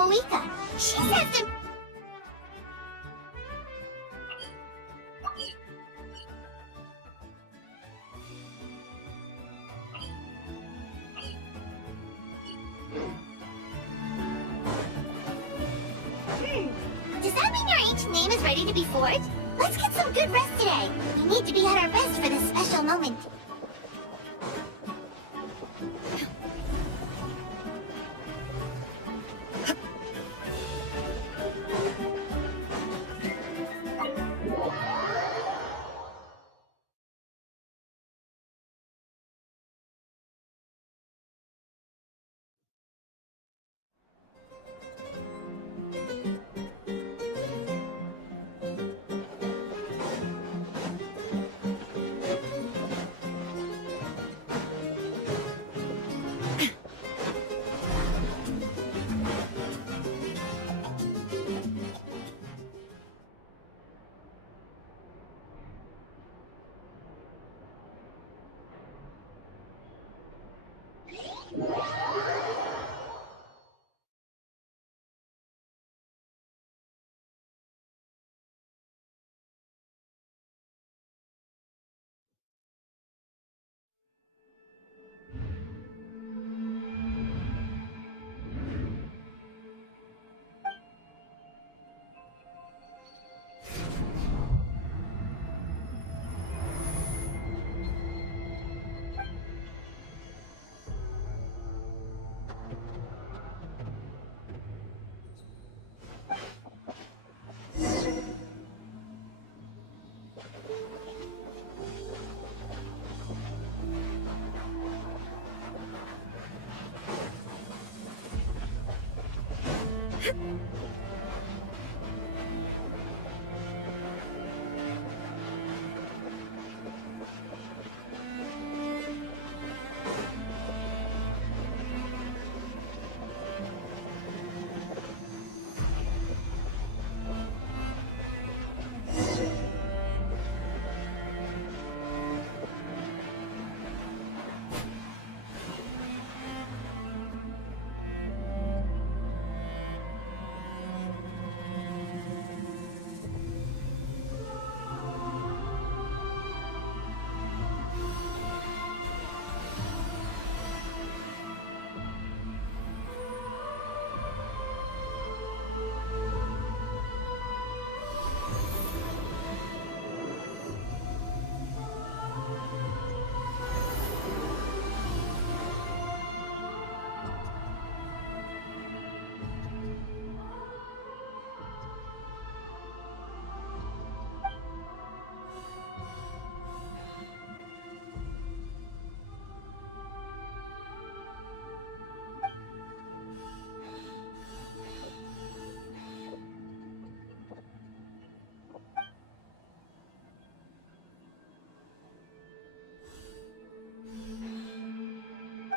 Moika. She says to... Does that mean your ancient name is ready to be forged? Let's get some good rest today. We need to be at our best for this special moment.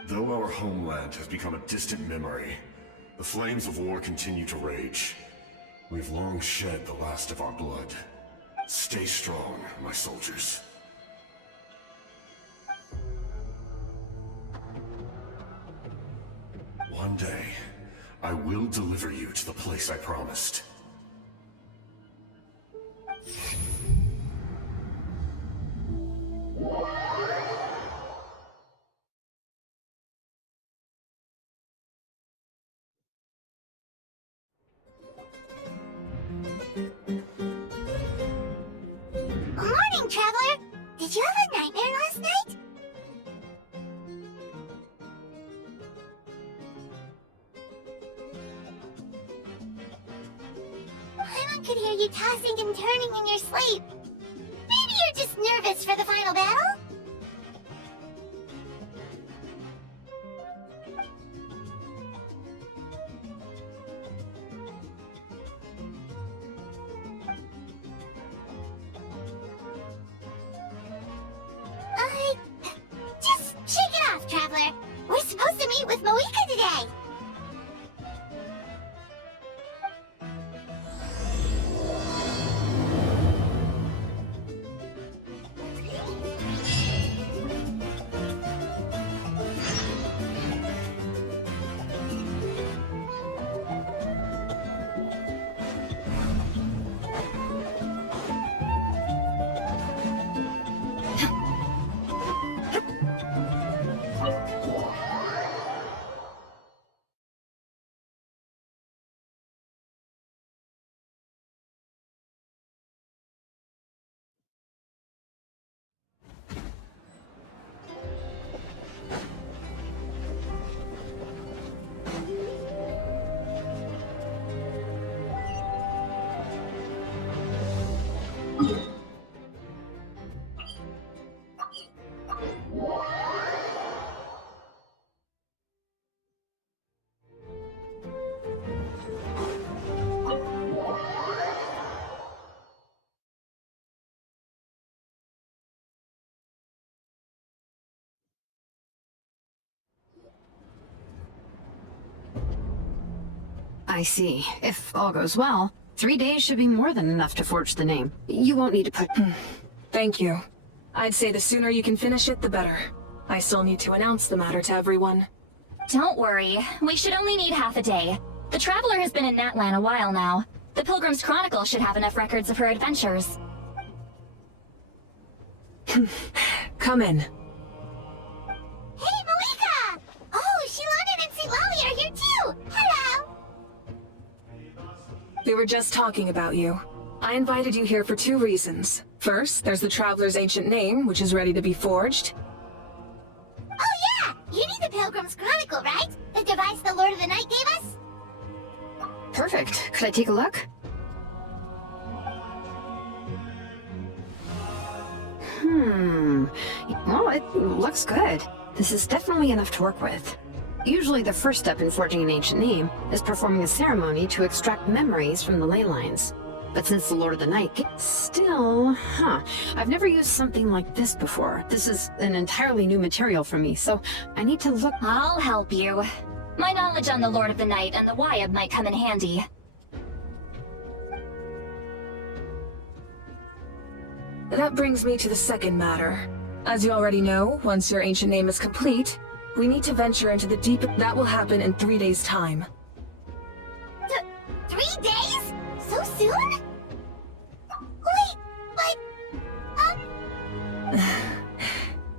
Though our homeland has become a distant memory, the flames of war continue to rage. We've long shed the last of our blood. Stay strong, my soldiers. One day, I will deliver you to the place I promised. Morning, Traveler! Did you have a nightmare last night? Paimon could hear you tossing and turning in your sleep. Maybe you're just nervous for the final battle? Just shake it off, Traveler. We're supposed to meet with Moika today. I see. If all goes well, 3 days should be more than enough to forge the name. You won't need to put... Thank you. I'd say the sooner you can finish it, the better. I still need to announce the matter to everyone. Don't worry. We should only need half a day. The Traveler has been in Natlan a while now. The Pilgrim's Chronicle should have enough records of her adventures. Come in. Hey, Malika! Oh, Shalana and St. Lolly are here too! Hello! We were just talking about you. I invited you here for 2 reasons. First, there's the Traveler's ancient name, which is ready to be forged. Oh yeah! You need the Pilgrim's Chronicle, right? The device the Lord of the Night gave us? Perfect. Could I take a look? Well, it looks good. This is definitely enough to work with. Usually the first step in forging an ancient name is performing a ceremony to extract memories from the ley lines. But since the Lord of the Night... Still, I've never used something like this before. This is an entirely new material for me, so I need to look... I'll help you. My knowledge on the Lord of the Night and the Wyab might come in handy. That brings me to the second matter. As you already know, once your ancient name is complete, we need to venture into the deep... That will happen in 3 days' time. 3 days? So soon? Wait, but...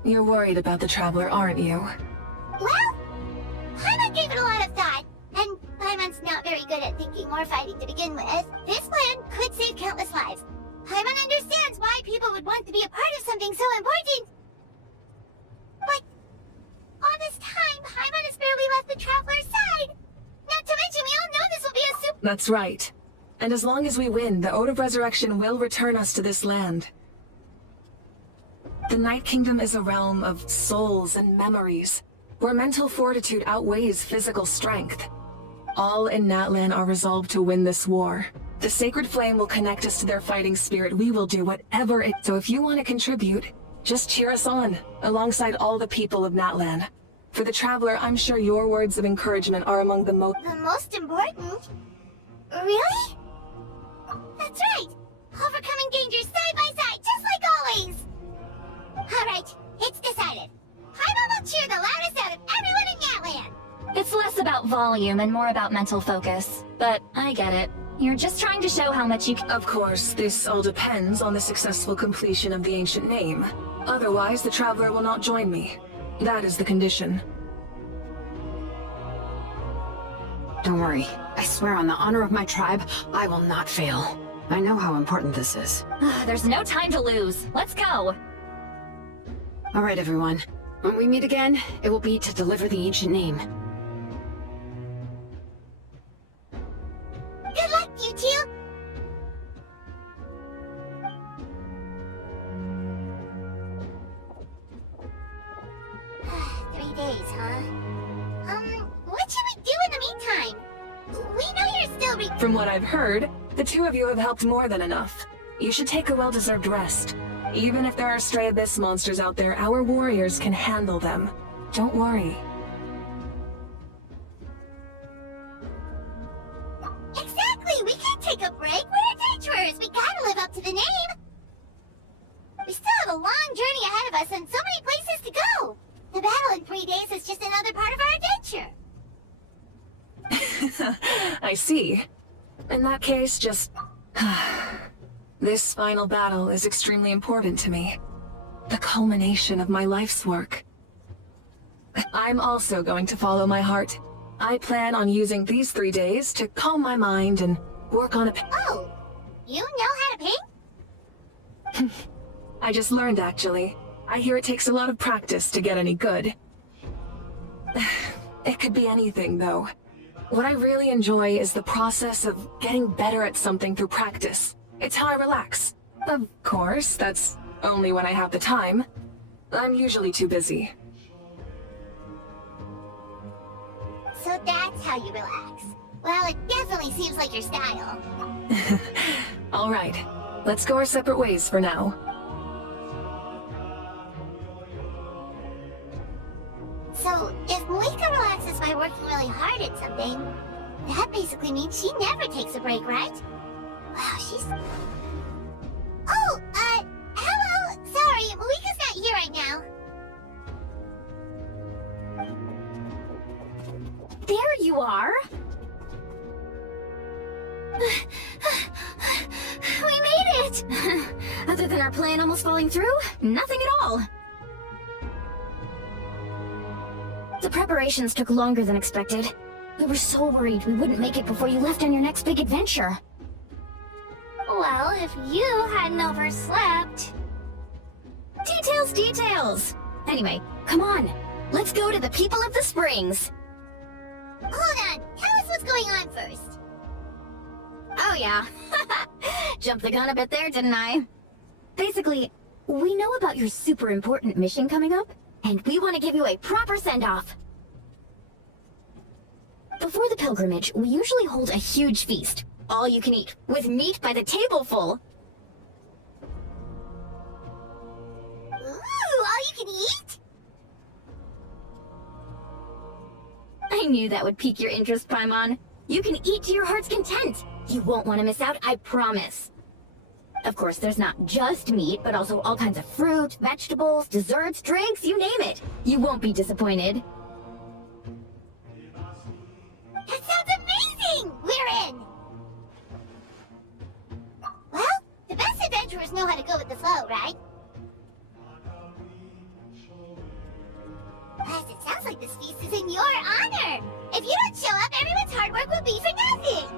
You're worried about the Traveler, aren't you? Well, Paimon gave it a lot of thought, and Paimon's not very good at thinking or fighting to begin with. This plan could save countless lives. Paimon understands why people would want to be a part of something so important. But all this time, Paimon has barely left the Traveler's side. Not to mention, we all know this will be a super... That's right. And as long as we win, the Ode of Resurrection will return us to this land. The Night Kingdom is a realm of souls and memories, where mental fortitude outweighs physical strength. All in Natlan are resolved to win this war. The Sacred Flame will connect us to their fighting spirit. We will do whatever it... So if you want to contribute, just cheer us on, alongside all the people of Natlan. For the Traveler, I'm sure your words of encouragement are among the most... The most important? Really? That's right! Overcoming dangers side by side, just like always! Alright, it's decided. Paimon will cheer the loudest out of everyone in Natlan! It's less about volume and more about mental focus. But I get it. You're just trying to show how much you can... Of course, this all depends on the successful completion of the ancient name. Otherwise, the Traveler will not join me. That is the condition. Don't worry. I swear on the honor of my tribe, I will not fail. I know how important this is. There's no time to lose. Let's go! All right, everyone. When we meet again, it will be to deliver the ancient name. Good luck, you two! Three days, huh? What should we do in the meantime? We know you're still From what I've heard, the 2 of you have helped more than enough. You should take a well-deserved rest. Even if there are stray abyss monsters out there, our warriors can handle them. Don't worry. Exactly! We can't take a break! We're adventurers! We gotta live up to the name! We still have a long journey ahead of us and so many places to go! The battle in 3 days is just another part of our adventure! I see. In that case, just... This final battle is extremely important to me. The culmination of my life's work. I'm also going to follow my heart. I plan on using these 3 days to calm my mind and work on a... Oh! You know how to paint? I just learned, actually. I hear it takes a lot of practice to get any good. It could be anything, though. What I really enjoy is the process of getting better at something through practice. It's how I relax. Of course, that's only when I have the time. I'm usually too busy. So that's how you relax. Well, it definitely seems like your style. All right, let's go our separate ways for now. So, if Malika relaxes by working really hard at something, That basically means she never takes a break, right? Wow, she's... Oh, hello! Sorry, Malika's not here right now. There you are! We made it! Other than our plan almost falling through, nothing at all. The preparations took longer than expected. We were so worried we wouldn't make it before you left on your next big adventure. Well, if you hadn't overslept... Details, details! Anyway, come on. Let's go to the people of the springs. Hold on, tell us what's going on first. Oh yeah. Jumped the gun a bit there, didn't I? Basically, we know about your super important mission coming up, and we want to give you a proper send-off. Before the pilgrimage, we usually hold a huge feast. All you can eat, with meat by the tableful. Ooh, all you can eat? I knew that would pique your interest, Paimon. You can eat to your heart's content. You won't want to miss out, I promise. Of course, there's not just meat, but also all kinds of fruit, vegetables, desserts, drinks, you name it. You won't be disappointed. That sounds amazing! We're in! Well, the best adventurers know how to go with the flow, right? Plus, it sounds like this feast is in your honor! If you don't show up, everyone's hard work will be for nothing!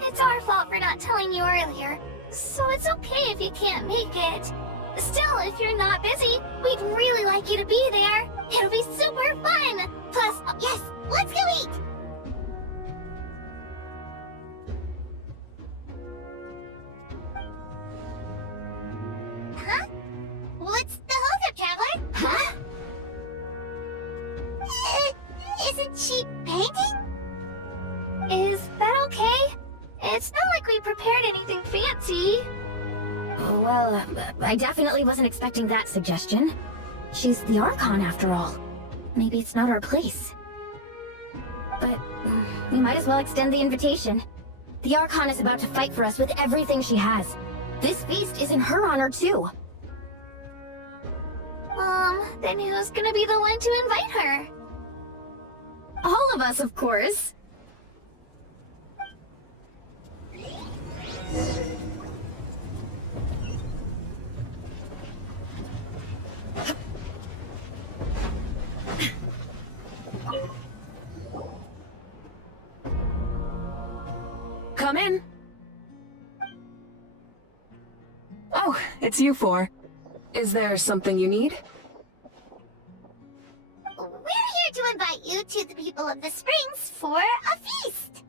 It's our fault for not telling you earlier, so it's okay if you can't make it. Still, if you're not busy, we'd really like you to be there. It'll be super fun! Plus, yes, let's go eat! Huh? What's the holdup, Traveler? Huh? Isn't she painting? Is that okay? It's not like we prepared anything fancy. Well, I definitely wasn't expecting that suggestion. She's the Archon, after all. Maybe it's not our place. But we might as well extend the invitation. The Archon is about to fight for us with everything she has. This feast is in her honor, too. Then who's gonna be the one to invite her? All of us, of course. Come in. Oh, it's you four. Is there something you need? We're here to invite you to the people of the springs for a feast.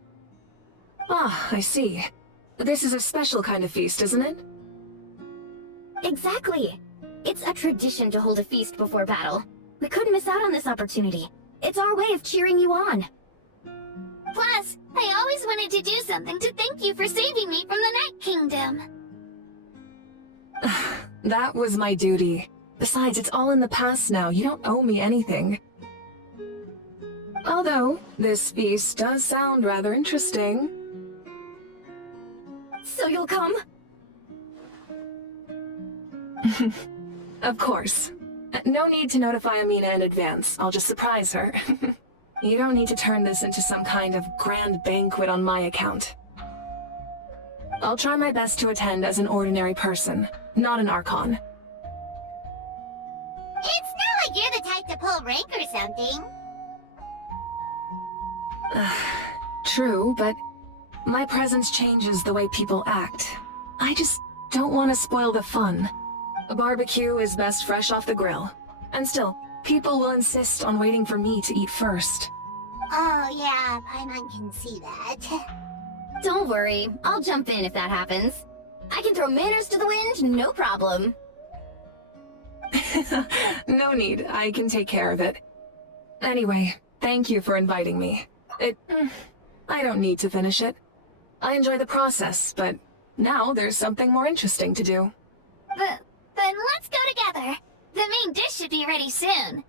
Ah, I see. This is a special kind of feast, isn't it? Exactly. It's a tradition to hold a feast before battle. We couldn't miss out on this opportunity. It's our way of cheering you on. Plus, I always wanted to do something to thank you for saving me from the Night Kingdom. That was my duty. Besides, it's all in the past now. You don't owe me anything. Although, this feast does sound rather interesting. So you'll come? Of course. No need to notify Amina in advance. I'll just surprise her. You don't need to turn this into some kind of grand banquet on my account. I'll try my best to attend as an ordinary person, not an Archon. It's not like you're the type to pull rank or something. True, but my presence changes the way people act. I just don't want to spoil the fun. A barbecue is best fresh off the grill. And still, people will insist on waiting for me to eat first. Oh yeah, Paimon can see that. Don't worry, I'll jump in if that happens. I can throw manners to the wind, no problem. No need, I can take care of it. Anyway, thank you for inviting me. I don't need to finish it. I enjoy the process, but now there's something more interesting to do. Then let's go together. The main dish should be ready soon.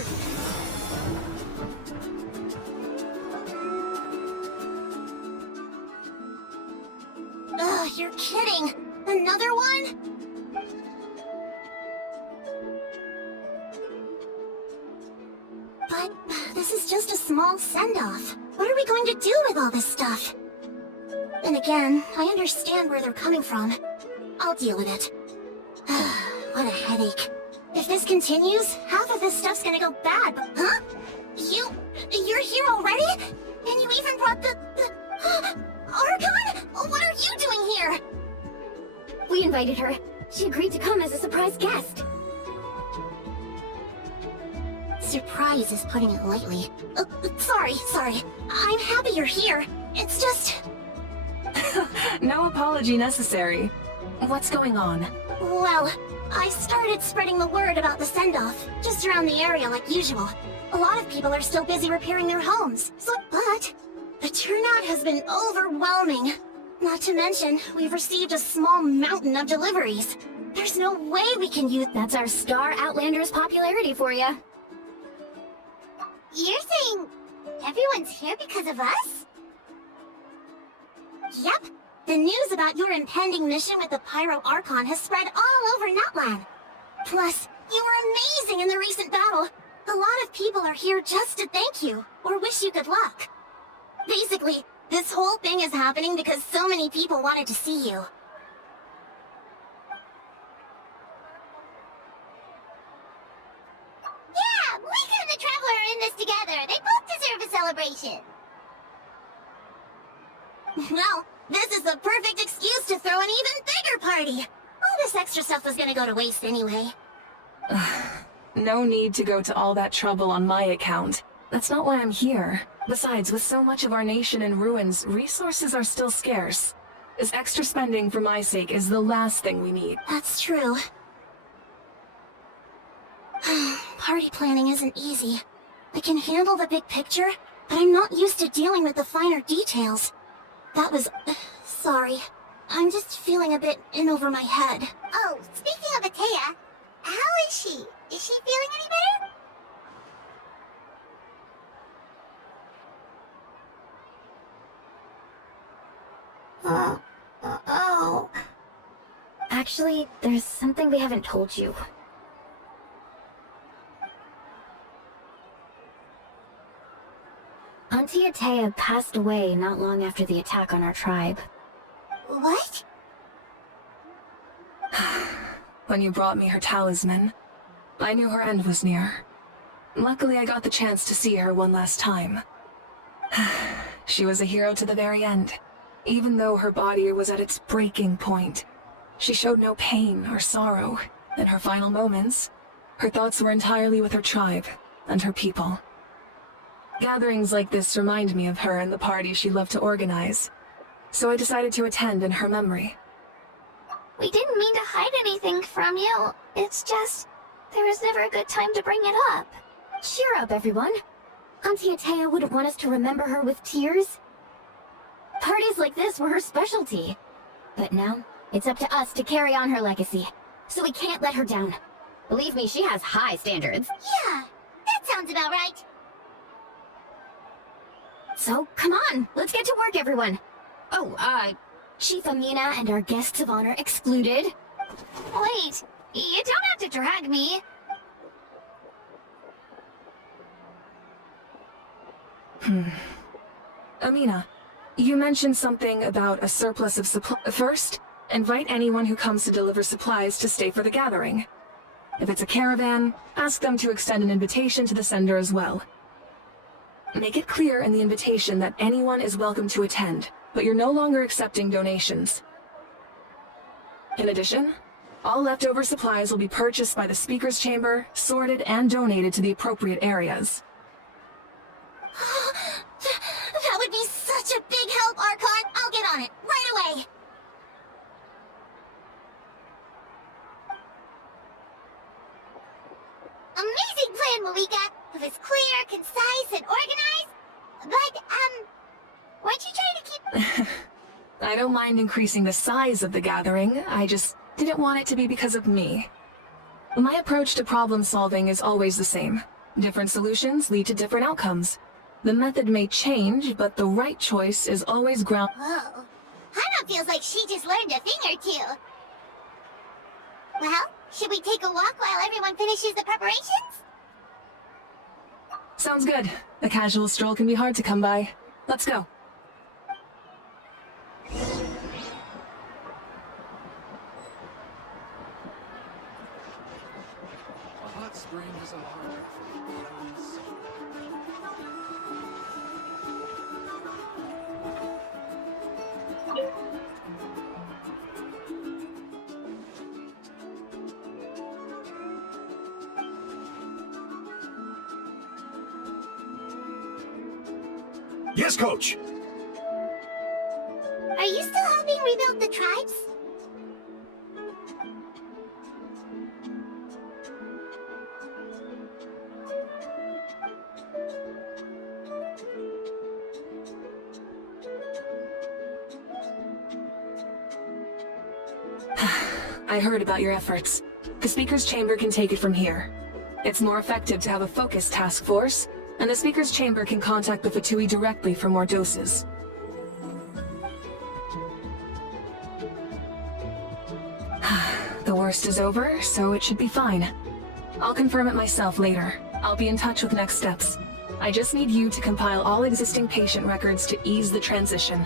Lord! Ugh, you're kidding! Another one? But this is just a small send-off. What are we going to do with all this stuff? Then again, I understand where they're coming from. I'll deal with it. What a headache. If this continues, half of this stuff's gonna go bad. Huh? You're here already? And you even brought the Archon? What are you doing here? We invited her. She agreed to come as a surprise guest. Surprise is putting it lightly. Sorry. I'm happy you're here. It's just... No apology necessary. What's going on? Well, I started spreading the word about the send-off, just around the area like usual. A lot of people are still busy repairing their homes, but the turnout has been overwhelming. Not to mention, we've received a small mountain of deliveries. There's no way we can use... That's our Star Outlander's popularity for you. You're saying everyone's here because of us? Yep. The news about your impending mission with the Pyro Archon has spread all over Natlan. Plus, you were amazing in the recent battle. A lot of people are here just to thank you, or wish you good luck. Basically, this whole thing is happening because so many people wanted to see you. Yeah, Mika and the Traveler are in this together. They both deserve a celebration. Well, this is the perfect excuse to throw an even bigger party. All this extra stuff was gonna go to waste anyway. No need to go to all that trouble on my account. That's not why I'm here. Besides, with so much of our nation in ruins, resources are still scarce. This extra spending for my sake is the last thing we need. That's true. Party planning isn't easy. I can handle the big picture, but I'm not used to dealing with the finer details. That was... sorry. I'm just feeling a bit in over my head. Oh, speaking of Atea, how is she? Is she feeling any better? Oh. Actually, there's something we haven't told you. Auntie Atea passed away not long after the attack on our tribe. What? When you brought me her talisman, I knew her end was near. Luckily, I got the chance to see her one last time. She was a hero to the very end. Even though her body was at its breaking point, she showed no pain or sorrow. In her final moments, her thoughts were entirely with her tribe and her people. Gatherings like this remind me of her and the party she loved to organize, so I decided to attend in her memory. We didn't mean to hide anything from you. It's just, there was never a good time to bring it up. Cheer up, everyone. Auntie Atea wouldn't want us to remember her with tears. Parties like this were her specialty. But now, it's up to us to carry on her legacy, so we can't let her down. Believe me, she has high standards. Yeah, that sounds about right. So, come on, let's get to work, everyone. Oh, Chief Amina and our guests of honor excluded. Wait, you don't have to drag me. Amina, you mentioned something about a surplus of supply. First, invite anyone who comes to deliver supplies to stay for the gathering. If it's a caravan, ask them to extend an invitation to the sender as well. Make it clear in the invitation that anyone is welcome to attend, but you're no longer accepting donations. In addition, all leftover supplies will be purchased by the speaker's chamber, sorted, and donated to the appropriate areas. That would be such a big help, Archon! I'll get on it, right away! Amazing plan, Malika! It was clear, concise, and organized. But, weren't you trying to keep... I don't mind increasing the size of the gathering, I just didn't want it to be because of me. My approach to problem solving is always the same. Different solutions lead to different outcomes. The method may change, but the right choice is always ground. Whoa. Hana feels like she just learned a thing or two. Well, should we take a walk while everyone finishes the preparations? Sounds good. A casual stroll can be hard to come by. Let's go. A hot spring is a harbor for feelings. Yes, Coach! Are you still helping rebuild the tribes? I heard about your efforts. The Speaker's Chamber can take it from here. It's more effective to have a focused task force, and the Speaker's Chamber can contact the Fatui directly for more doses. The worst is over, so it should be fine. I'll confirm it myself later. I'll be in touch with next steps. I just need you to compile all existing patient records to ease the transition.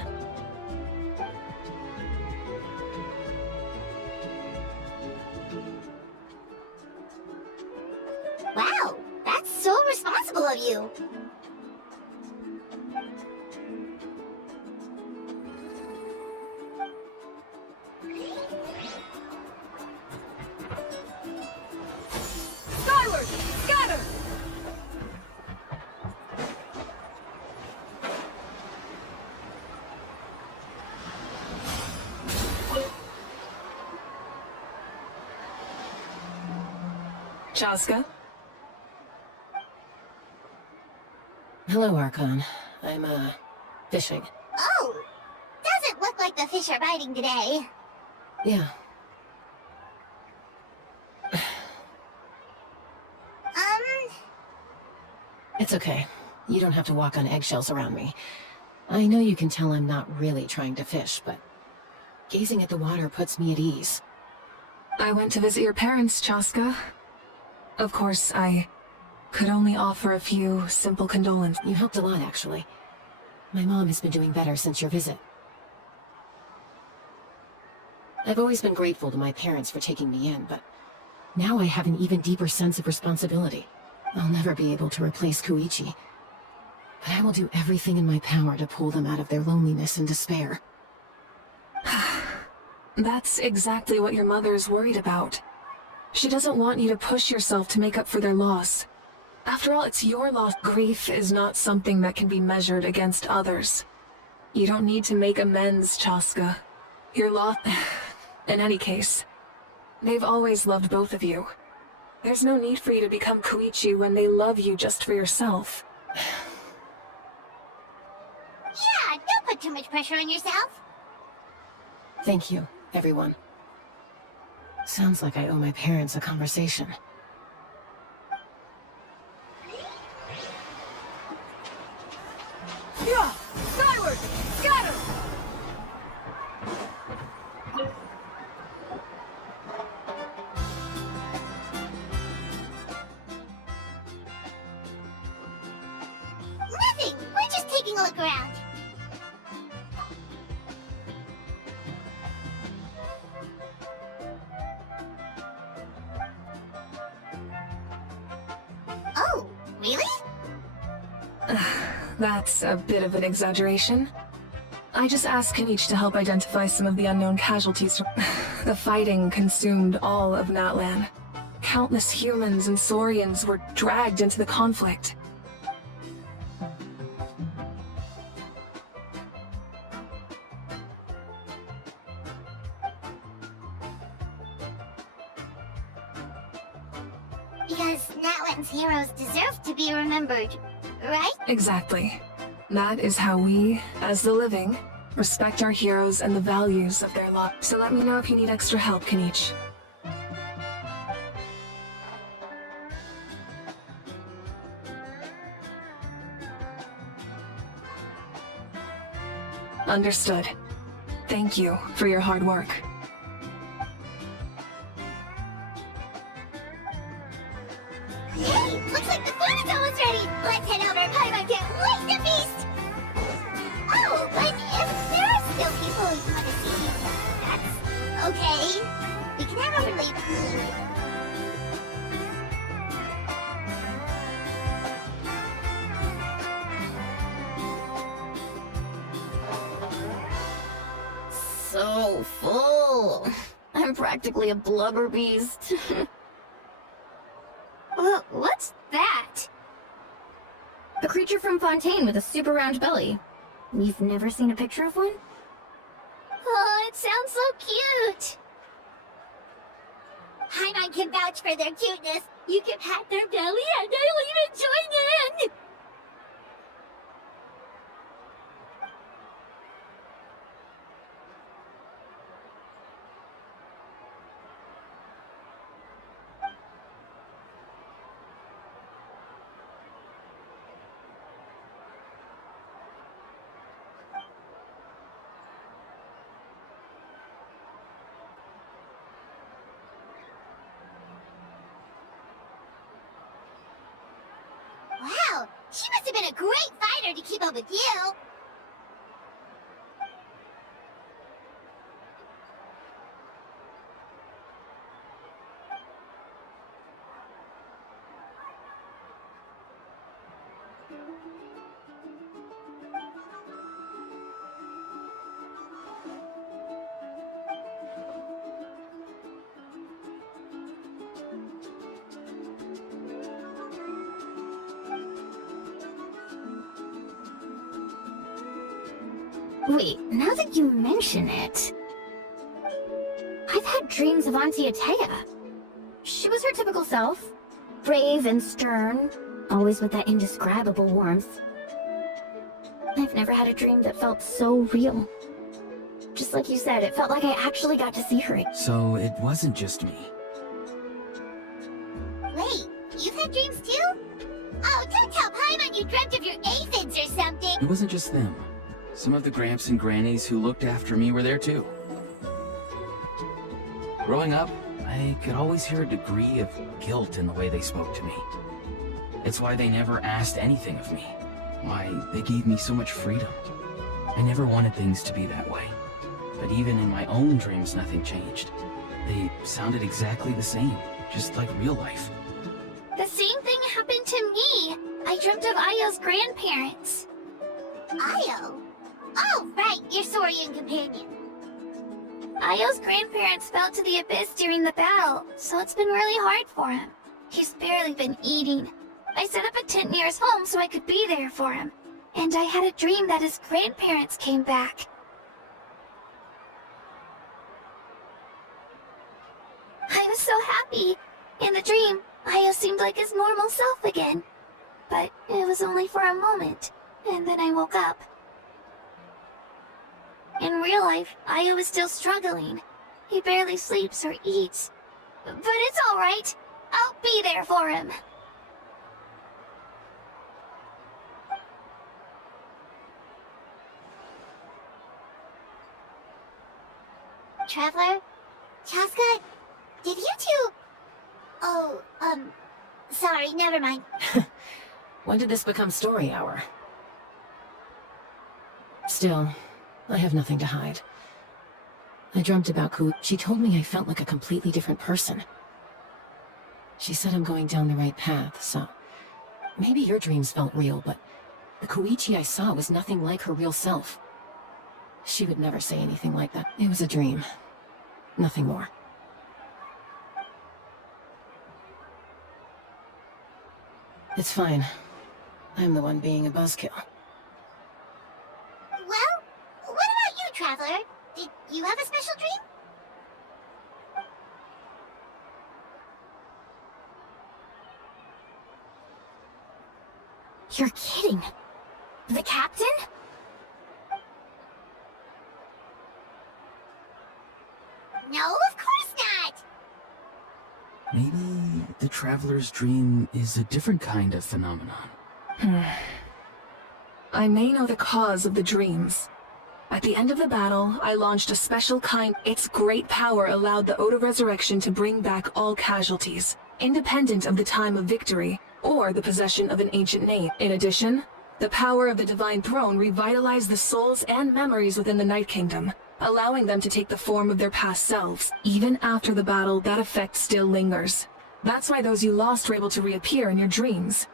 Wow, that's so responsible of you. Skyward! Scatter! Chaska? Hello, Archon. I'm, fishing. Oh, doesn't look like the fish are biting today. Yeah. It's okay. You don't have to walk on eggshells around me. I know you can tell I'm not really trying to fish, but gazing at the water puts me at ease. I went to visit your parents, Chaska. Of course, I could only offer a few simple condolences. You helped a lot, actually. My mom has been doing better since your visit. I've always been grateful to my parents for taking me in, but now I have an even deeper sense of responsibility. I'll never be able to replace Koichi, but I will do everything in my power to pull them out of their loneliness and despair. That's exactly what your mother's worried about. She doesn't want you to push yourself to make up for their loss. After all, it's your loss. Grief is not something that can be measured against others. You don't need to make amends, Chaska. Your loss... In any case, they've always loved both of you. There's no need for you to become Koichi when they love you just for yourself. Yeah, don't put too much pressure on yourself. Thank you, everyone. Sounds like I owe my parents a conversation. Yeah! Skyward! Scatter! Nothing, we're just taking a look around. Oh, really? That's a bit of an exaggeration. I just asked Kenichi to help identify some of the unknown casualties. The fighting consumed all of Natlan. Countless humans and Saurians were dragged into the conflict. Because Natlan's heroes deserve to be remembered, right? Exactly. That is how we, as the living, respect our heroes and the values of their lives. So let me know if you need extra help, Kenichi. Understood. Thank you for your hard work. Hey, looks like the food is almost ready! Let's head over, Paimon can't wait to feast! Oh, but if there are still people you want to see, that's okay. We can have our later. So full. I'm practically a blubber beast. What's that? A creature from Fontaine with a super round belly. You've never seen a picture of one? Oh, it sounds so cute! Paimon can vouch for their cuteness. You can pat their belly and they'll even join in! Wow, she must have been a great fighter to keep up with you. Wait, now that you mention it... I've had dreams of Auntie Atea. She was her typical self. Brave and stern, always with that indescribable warmth. I've never had a dream that felt so real. Just like you said, it felt like I actually got to see her. So it wasn't just me. Wait, you've had dreams too? Oh, don't tell Paimon you dreamt of your aphids or something! It wasn't just them. Some of the Gramps and Grannies who looked after me were there too. Growing up, I could always hear a degree of guilt in the way they spoke to me. It's why they never asked anything of me. Why they gave me so much freedom. I never wanted things to be that way. But even in my own dreams, nothing changed. They sounded exactly the same, just like real life. The same thing happened to me! I dreamt of Ayo's grandparents. Ayo? Oh, right, your Saurian companion. Ayo's grandparents fell to the abyss during the battle, so it's been really hard for him. He's barely been eating. I set up a tent near his home so I could be there for him. And I had a dream that his grandparents came back. I was so happy. In the dream, Ayo seemed like his normal self again. But it was only for a moment, and then I woke up. In real life, Ayo is still struggling. He barely sleeps or eats. But it's alright. I'll be there for him. Traveler? Chaska? Did you two... Oh, sorry, never mind. When did this become story hour? Still, I have nothing to hide. I dreamt about Ku. She told me I felt like a completely different person. She said I'm going down the right path, so... Maybe your dreams felt real, but the Koichi I saw was nothing like her real self. She would never say anything like that. It was a dream. Nothing more. It's fine. I'm the one being a buzzkill. Well, what about you, Traveler? Did you have a special dream? You're kidding. The captain? No, of course not! Maybe the Traveler's dream is a different kind of phenomenon. I may know the cause of the dreams. At the end of the battle, I launched a special kind. Its great power allowed the Ode of Resurrection to bring back all casualties, independent of the time of victory or the possession of an ancient name. In addition, the power of the Divine Throne revitalized the souls and memories within the Night Kingdom, allowing them to take the form of their past selves. Even after the battle, that effect still lingers. That's why those you lost were able to reappear in your dreams.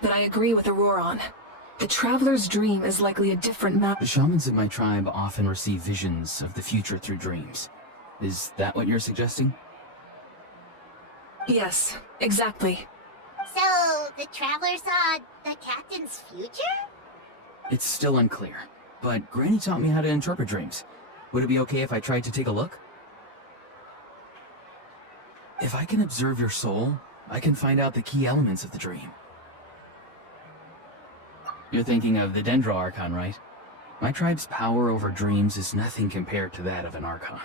But I agree with Auroron. The Traveler's dream is likely a different map. The shamans in my tribe often receive visions of the future through dreams. Is that what you're suggesting? Yes, exactly. So, the Traveler saw the Captain's future? It's still unclear, but Granny taught me how to interpret dreams. Would it be okay if I tried to take a look? If I can observe your soul, I can find out the key elements of the dream. You're thinking of the Dendro Archon, right? My tribe's power over dreams is nothing compared to that of an Archon.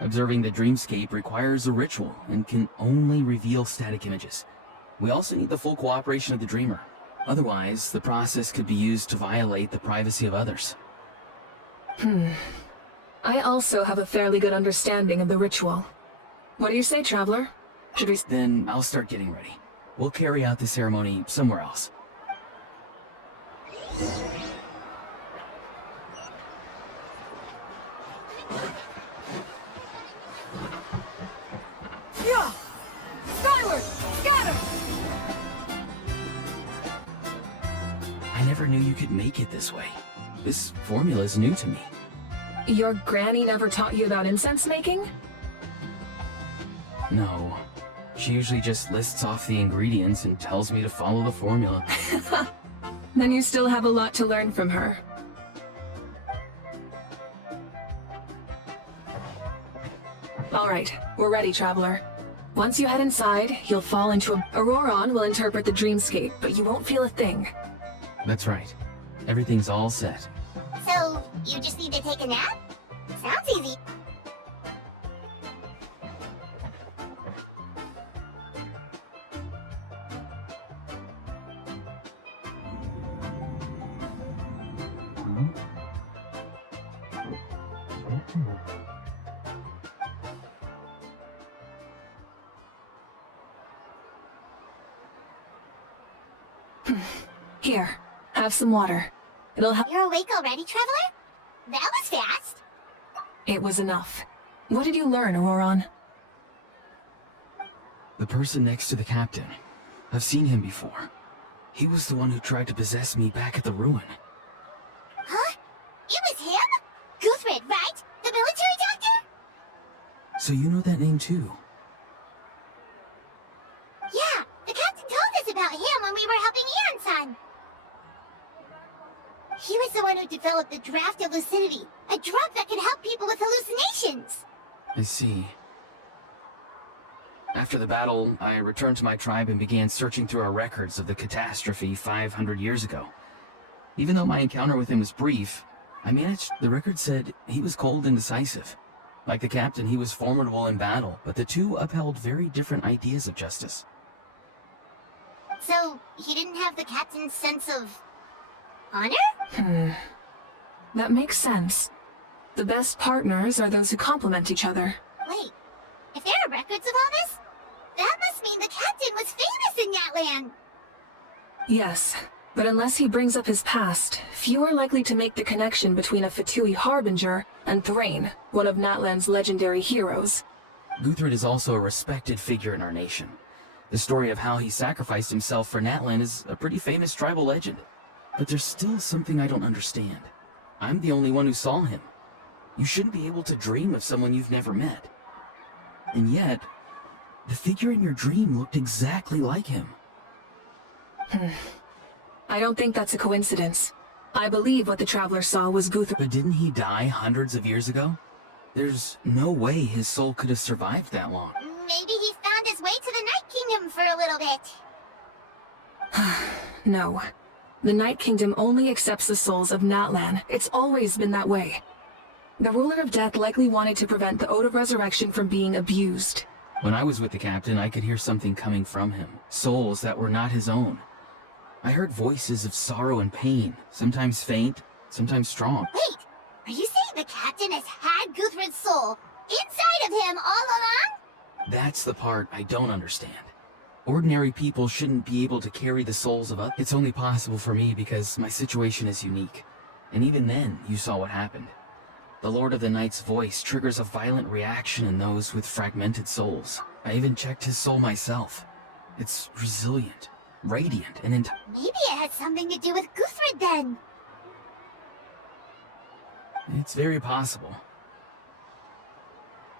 Observing the dreamscape requires a ritual and can only reveal static images. We also need the full cooperation of the dreamer. Otherwise, the process could be used to violate the privacy of others. I also have a fairly good understanding of the ritual. What do you say, Traveler? Should we... Then I'll start getting ready. We'll carry out the ceremony somewhere else. Yeah! Skyward! Scatter! I never knew you could make it this way. This formula is new to me. Your granny never taught you about incense making? No. She usually just lists off the ingredients and tells me to follow the formula. Then you still have a lot to learn from her. Alright, we're ready, Traveler. Once you head inside, you'll fall into a... Auroron will interpret the dreamscape, but you won't feel a thing. That's right. Everything's all set. So, you just need to take a nap? Sounds easy. Here, have some water. It'll help. You're awake already, Traveler? That was fast. It was enough. What did you learn, Auroron? The person next to the captain. I've seen him before. He was the one who tried to possess me back at the ruin. Huh? It was him? Guthred, right? The military doctor? So you know that name too? Yeah, the captain told us about him when we were helping Ian-san. He was the one who developed the draft of lucidity, a drug that can help people with hallucinations. I see. After the battle, I returned to my tribe and began searching through our records of the catastrophe 500 years ago. Even though my encounter with him was brief, I managed. The record said he was cold and decisive. Like the captain, he was formidable in battle, but the two upheld very different ideas of justice. So, he didn't have the captain's sense of... honor? That makes sense. The best partners are those who complement each other. Wait, if there are records of all this, that must mean the captain was famous in Natlan. Yes, but unless he brings up his past, few are likely to make the connection between a Fatui Harbinger and Thrain, one of Natlan's legendary heroes. Guthred is also a respected figure in our nation. The story of how he sacrificed himself for Natlan is a pretty famous tribal legend. But there's still something I don't understand. I'm the only one who saw him. You shouldn't be able to dream of someone you've never met. And yet, the figure in your dream looked exactly like him. I don't think that's a coincidence. I believe what the Traveler saw was Guthred. But didn't he die hundreds of years ago? There's no way his soul could have survived that long. Maybe he found his way to the Night Kingdom for a little bit. No. The Night Kingdom only accepts the souls of Natlan. It's always been that way. The Ruler of Death likely wanted to prevent the Ode of Resurrection from being abused. When I was with the captain, I could hear something coming from him. Souls that were not his own. I heard voices of sorrow and pain, sometimes faint, sometimes strong. Wait, are you saying the captain has had Guthred's soul inside of him all along? That's the part I don't understand. Ordinary people shouldn't be able to carry the souls of others. It's only possible for me because my situation is unique. And even then, you saw what happened. The Lord of the Night's voice triggers a violent reaction in those with fragmented souls. I even checked his soul myself. It's resilient, radiant, and Maybe it has something to do with Guthred then. it's very possible.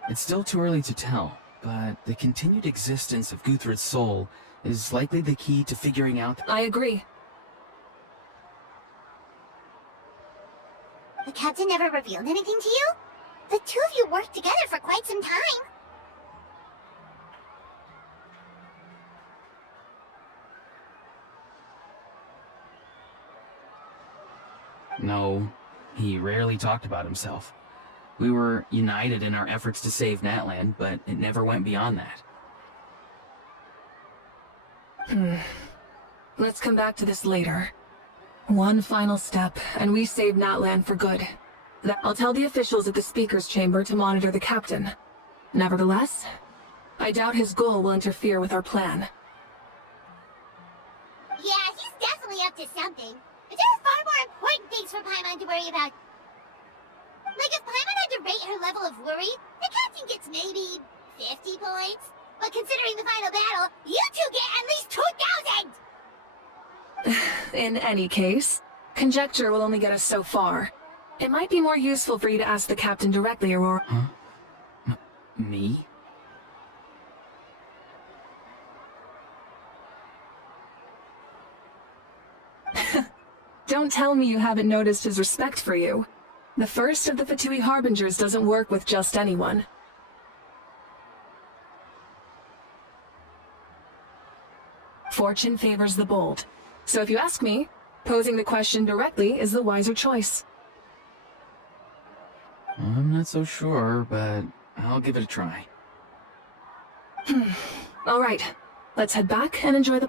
It's still too early to tell, but the continued existence of Guthred's soul is likely the key to figuring out. I agree. The captain never revealed anything to you? The two of you worked together for quite some time. No, he rarely talked about himself. We were united in our efforts to save Natlan, but it never went beyond that. Let's come back to this later. One final step, and we save Natlan for good. I'll tell the officials at the Speaker's Chamber to monitor the captain. Nevertheless, I doubt his goal will interfere with our plan. Yeah, he's definitely up to something. But there are far more important things for Paimon to worry about. Like if Paimon had to rate her level of worry, the captain gets maybe 50 points. But considering the final battle, you two get at least 2,000! In any case, conjecture will only get us so far. It might be more useful for you to ask the captain directly, Aurora. Huh? Me? Don't tell me you haven't noticed his respect for you. The first of the Fatui Harbingers doesn't work with just anyone. Fortune favors the bold. So if you ask me, posing the question directly is the wiser choice. I'm not so sure, but I'll give it a try. All right, let's head back and enjoy the...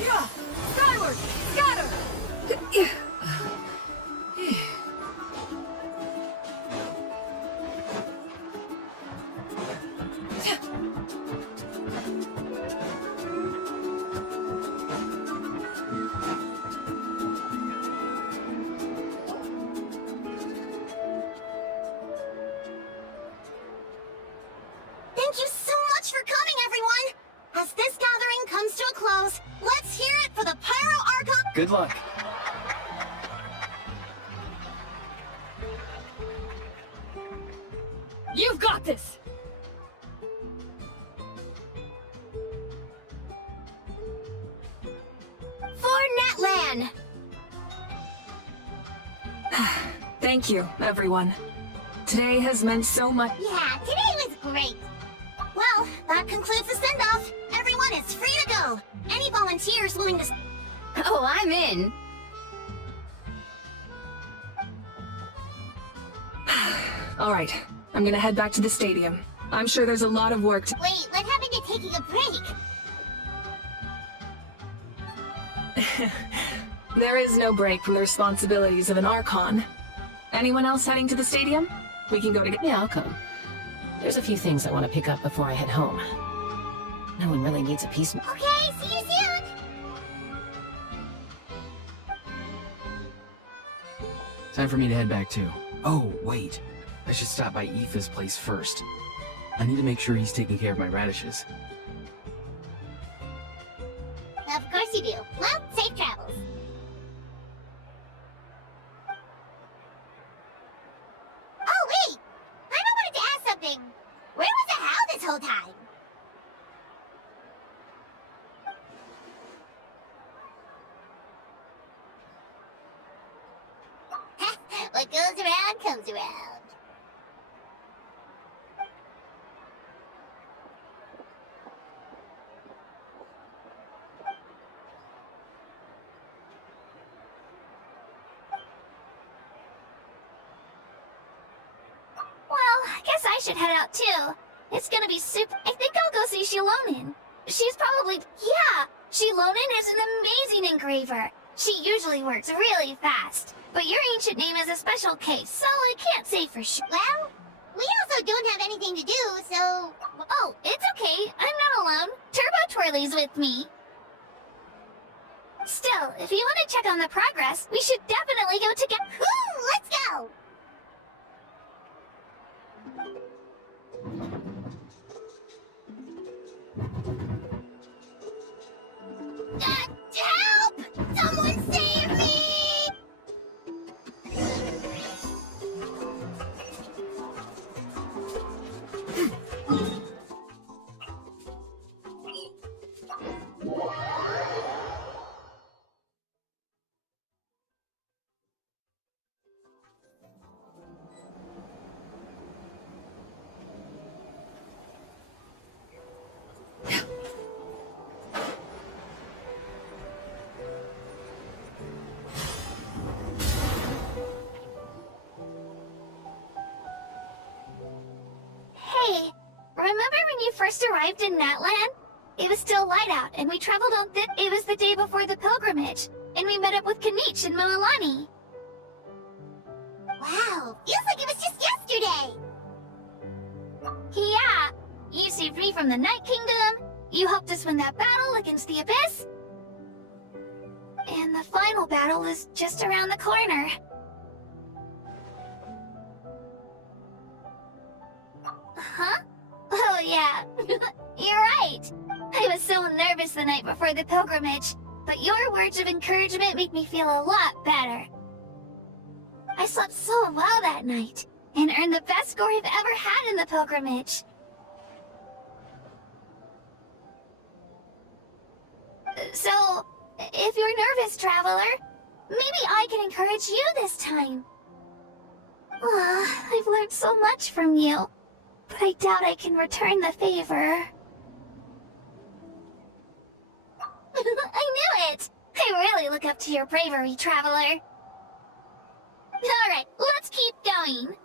Yeah! Skyward! Scatter! Thank you so much for coming, everyone! As this gathering comes to a close, let's hear it for the Pyro Archon. Good luck. You've got this! For Natlan! Thank you, everyone. Today has meant so much. Yeah, today was great. Well, that concludes the send-off. Everyone is free to go. Any volunteers willing to... Oh, I'm in. All right, I'm gonna head back to the stadium. I'm sure there's a lot of work to... Wait, what happened to taking a break? There is no break from the responsibilities of an Archon. Anyone else heading to the stadium? We can go together. Yeah, I'll come. There's a few things I want to pick up before I head home. No one really needs a piece. Okay, see you soon! Time for me to head back too. Oh, wait. I should stop by Aoife's place first. I need to make sure he's taking care of my radishes. Of course you do. Well, safe travels. Oh, wait! I wanted to ask something. Where was the Hal this whole time? What goes around comes around. Well, should head out too. It's gonna be super. I think I'll go see Shilonin. She's probably. Yeah! Shilonin is an amazing engraver. She usually works really fast. But your ancient name is a special case, so I can't say for sure. Well, we also don't have anything to do, so... Oh, it's okay. I'm not alone. Turbo Twirly's with me. Still, if you want to check on the progress, we should definitely go together. Let's go! Help! Someone save me! Hey, remember when you first arrived in Natlan? It was still light out, and we traveled on it was the day before the pilgrimage, and we met up with Kanich and Moalani. Wow, feels like it was just yesterday! Yeah, you saved me from the Night Kingdom, you helped us win that battle against the Abyss, and the final battle is just around the corner. Huh? Oh yeah, you're right. I was so nervous the night before the pilgrimage, but your words of encouragement make me feel a lot better. I slept so well that night, and earned the best score I've ever had in the pilgrimage. So, if you're nervous, traveler, maybe I can encourage you this time. I've learned so much from you, but I doubt I can return the favor. I knew it! I really look up to your bravery, traveler. Alright, let's keep going.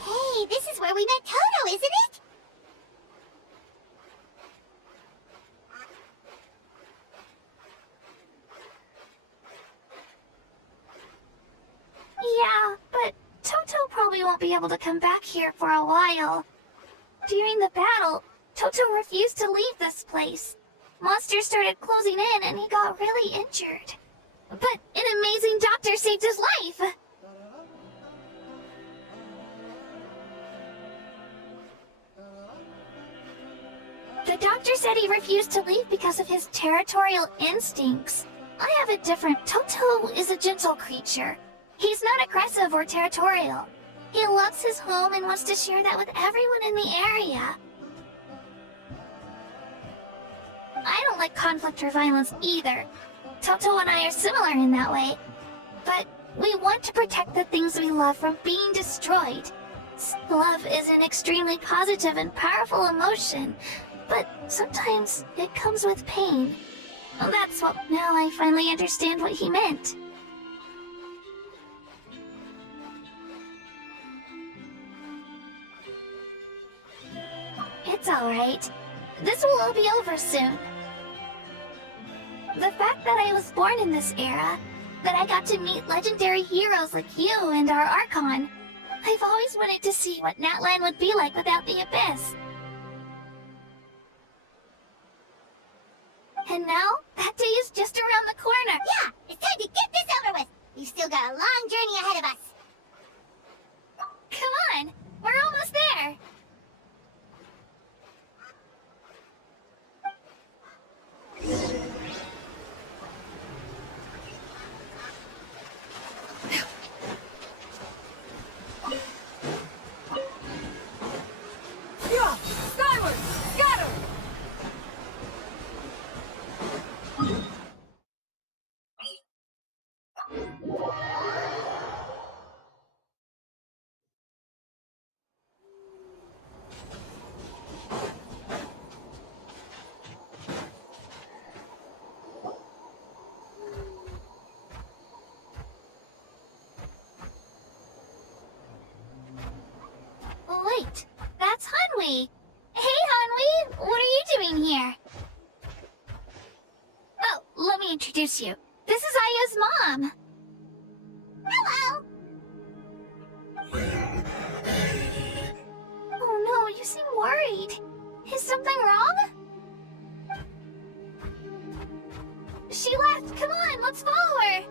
Hey, this is where we met Toto, isn't it? Yeah, but Toto probably won't be able to come back here for a while. During the battle, Toto refused to leave this place. Monsters started closing in and he got really injured. But an amazing doctor saved his life! The doctor said he refused to leave because of his territorial instincts. I have a different... Toto is a gentle creature. He's not aggressive or territorial. He loves his home and wants to share that with everyone in the area. I don't like conflict or violence either. Toto and I are similar in that way. But we want to protect the things we love from being destroyed. Love is an extremely positive and powerful emotion, but sometimes it comes with pain. That's what... Now I finally understand what he meant. It's alright. This will all be over soon. The fact that I was born in this era, that I got to meet legendary heroes like you and our Archon, I've always wanted to see what Natlan would be like without the Abyss. And now, that day is just around the corner. Yeah, it's time to get this over with. We've still got a long journey ahead of us. Come on, we're almost there. Hanwi! Hey, Hanwi! What are you doing here? Oh, let me introduce you. This is Aya's mom. Hello! Oh no, you seem worried. Is something wrong? She left. Come on, let's follow her.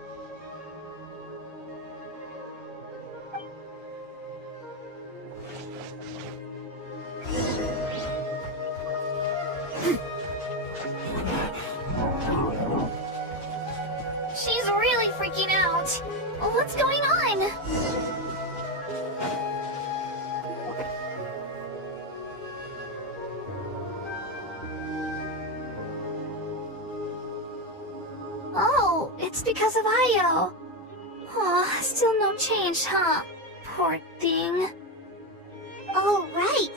She's really freaking out. What's going on? Oh, it's because of Io. Oh, still no change, huh? Poor thing. Oh, right.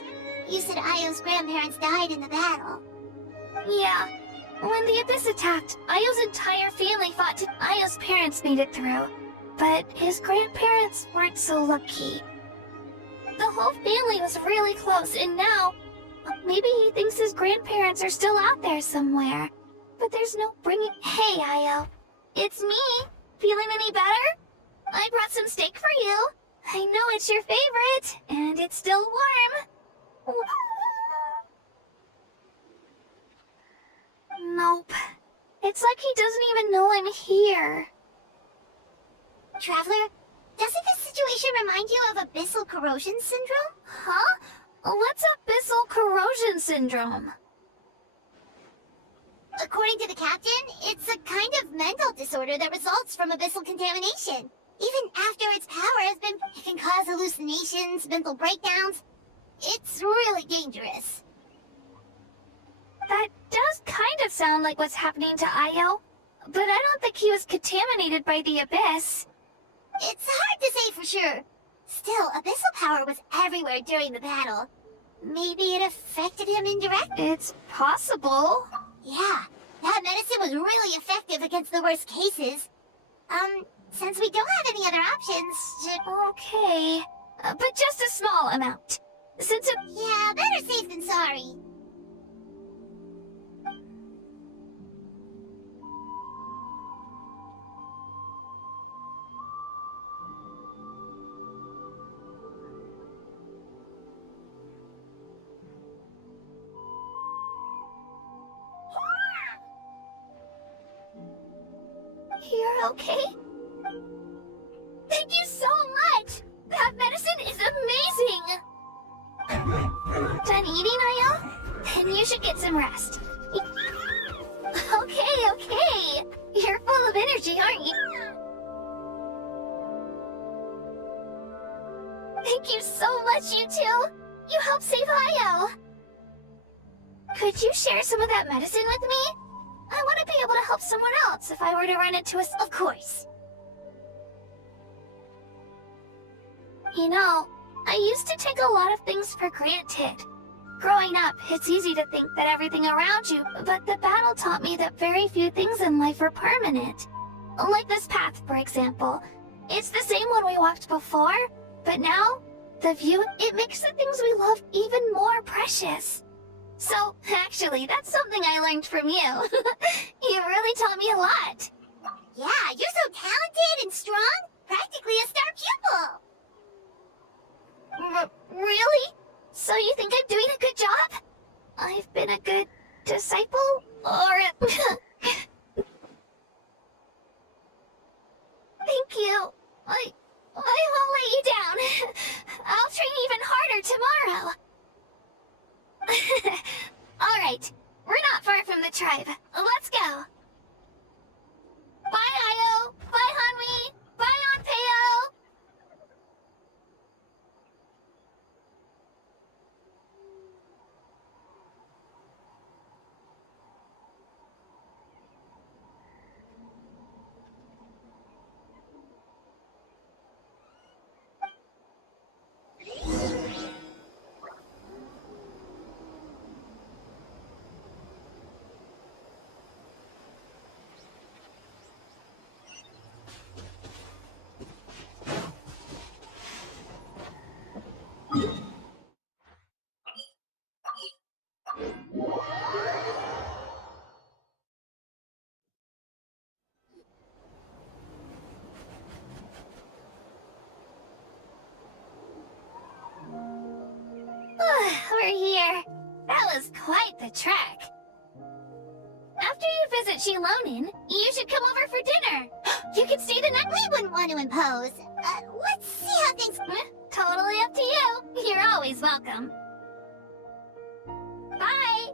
You said Io's grandparents died in the battle. Yeah. When the Abyss attacked, Io's entire family fought to... Io's parents made it through. But his grandparents weren't so lucky. The whole family was really close, and now... Maybe he thinks his grandparents are still out there somewhere. But there's no bringing... Hey, Io. It's me. Feeling any better? I brought some steak for you. I know it's your favorite, and it's still warm. Nope. It's like he doesn't even know I'm here. Traveler, doesn't this situation remind you of abyssal corrosion syndrome? Huh? What's abyssal corrosion syndrome? According to the captain, it's a kind of mental disorder that results from abyssal contamination. Even after its power has been... It can cause hallucinations, mental breakdowns. It's really dangerous. That does kind of sound like what's happening to Io. But I don't think he was contaminated by the Abyss. It's hard to say for sure. Still, abyssal power was everywhere during the battle. Maybe it affected him indirectly? It's possible. Yeah, that medicine was really effective against the worst cases. Since we don't have any other options, Okay. But just a small amount. Since it... Yeah, better safe than sorry. You're okay? Thank you so much! That medicine is amazing! Done eating, Io? Then you should get some rest. Okay. You're full of energy, aren't you? Thank you so much, you two! You helped save Io! Could you share some of that medicine with me? I want to be able to help someone else if I were to run into a... Of course. You know, I used to take a lot of things for granted. Growing up, it's easy to think that everything around you, but the battle taught me that very few things in life are permanent. Like this path, for example. It's the same one we walked before, but now, the view, it makes the things we love even more precious. So, actually, that's something I learned from you. You really taught me a lot. Yeah, you're so talented and strong. Practically a star pupil. Really? So you think I'm doing a good job? I've been a good disciple? Or... Thank you. I won't let you down. I'll train even harder tomorrow. Alright, we're not far from the tribe. Let's go. Bye, Io. Bye, Hanwi. Bye, Onpeo. We're here. That was quite the trek. After you visit Shilonin, you should come over for dinner. You could stay the night. We wouldn't want to impose. Let's see how things... Totally up to you. You're always welcome. Bye.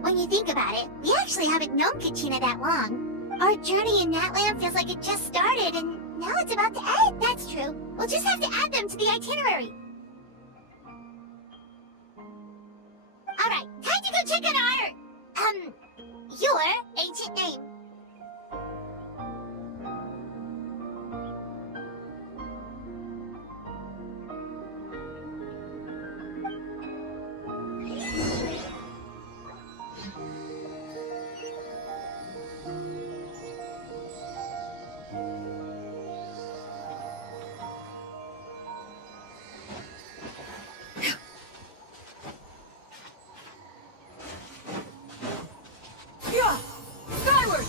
When you think about it, we actually haven't known Kachina that long. Our journey in Natlan feels like it just started, and now it's about to end. That's true. We'll just have to add them to the itinerary. Alright, time to go check out your ancient name. Yeah! Skyward!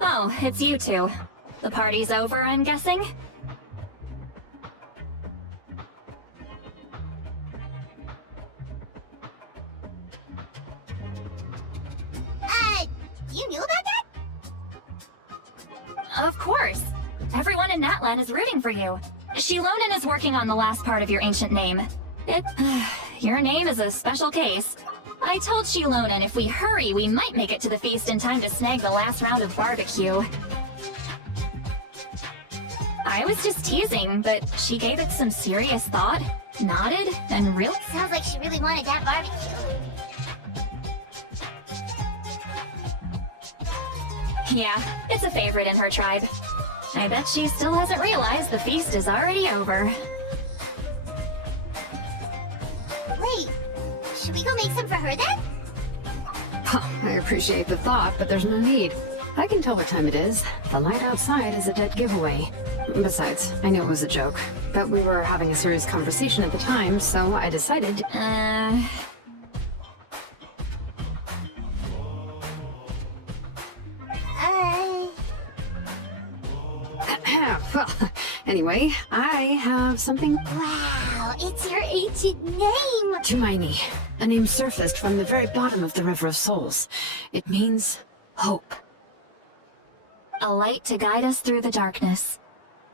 Oh, it's you two. The party's over, I'm guessing? You knew about that? Of course. Everyone in Natlan is rooting for you. Shilonin is working on the last part of your ancient name. Your name is a special case. I told Shilonin if we hurry, we might make it to the feast in time to snag the last round of barbecue. I was just teasing, but she gave it some serious thought, nodded, and really... Sounds like she really wanted that barbecue. Yeah, it's a favorite in her tribe. I bet she still hasn't realized the feast is already over. Wait, should we go make some for her then? I appreciate the thought, but there's no need. I can tell what time it is. The light outside is a dead giveaway. Besides, I knew it was a joke, but we were having a serious conversation at the time, so I decided... Well, anyway, I have something... Wow, it's your ancient name! Tumaini, a name surfaced from the very bottom of the River of Souls. It means hope. A light to guide us through the darkness.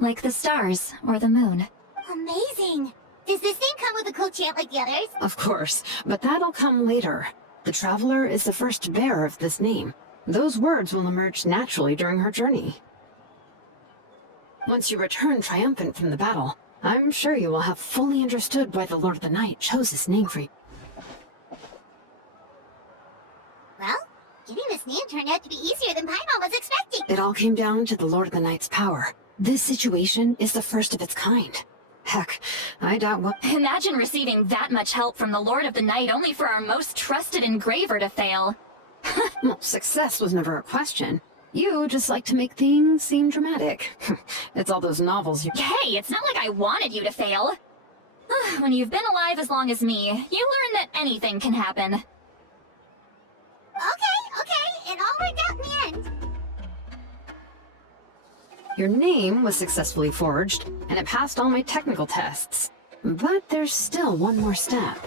Like the stars or the moon. Amazing! Does this name come with a cool chant like the others? Of course, but that'll come later. The Traveler is the first bearer of this name. Those words will emerge naturally during her journey. Once you return triumphant from the battle, I'm sure you will have fully understood why the Lord of the Night chose this name for you. Well, getting this name turned out to be easier than Paimon was expecting. It all came down to the Lord of the Night's power. This situation is the first of its kind. Heck, I doubt what... Imagine receiving that much help from the Lord of the Night only for our most trusted engraver to fail. Well, success was never a question. You just like to make things seem dramatic. It's all those novels you... Hey, it's not like I wanted you to fail. When you've been alive as long as me, you learn that anything can happen. Okay, it all worked out in the end. Your name was successfully forged, and it passed all my technical tests. But there's still one more step.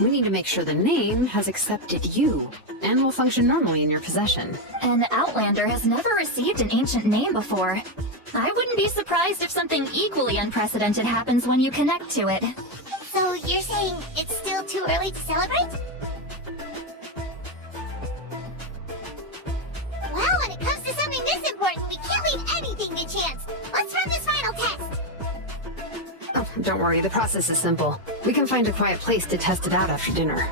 We need to make sure the name has accepted you, and will function normally in your possession. An Outlander has never received an ancient name before. I wouldn't be surprised if something equally unprecedented happens when you connect to it. So you're saying it's still too early to celebrate? Well, when it comes to something this important, we can't leave anything to chance. Let's run this final test. Oh, don't worry, the process is simple. We can find a quiet place to test it out after dinner.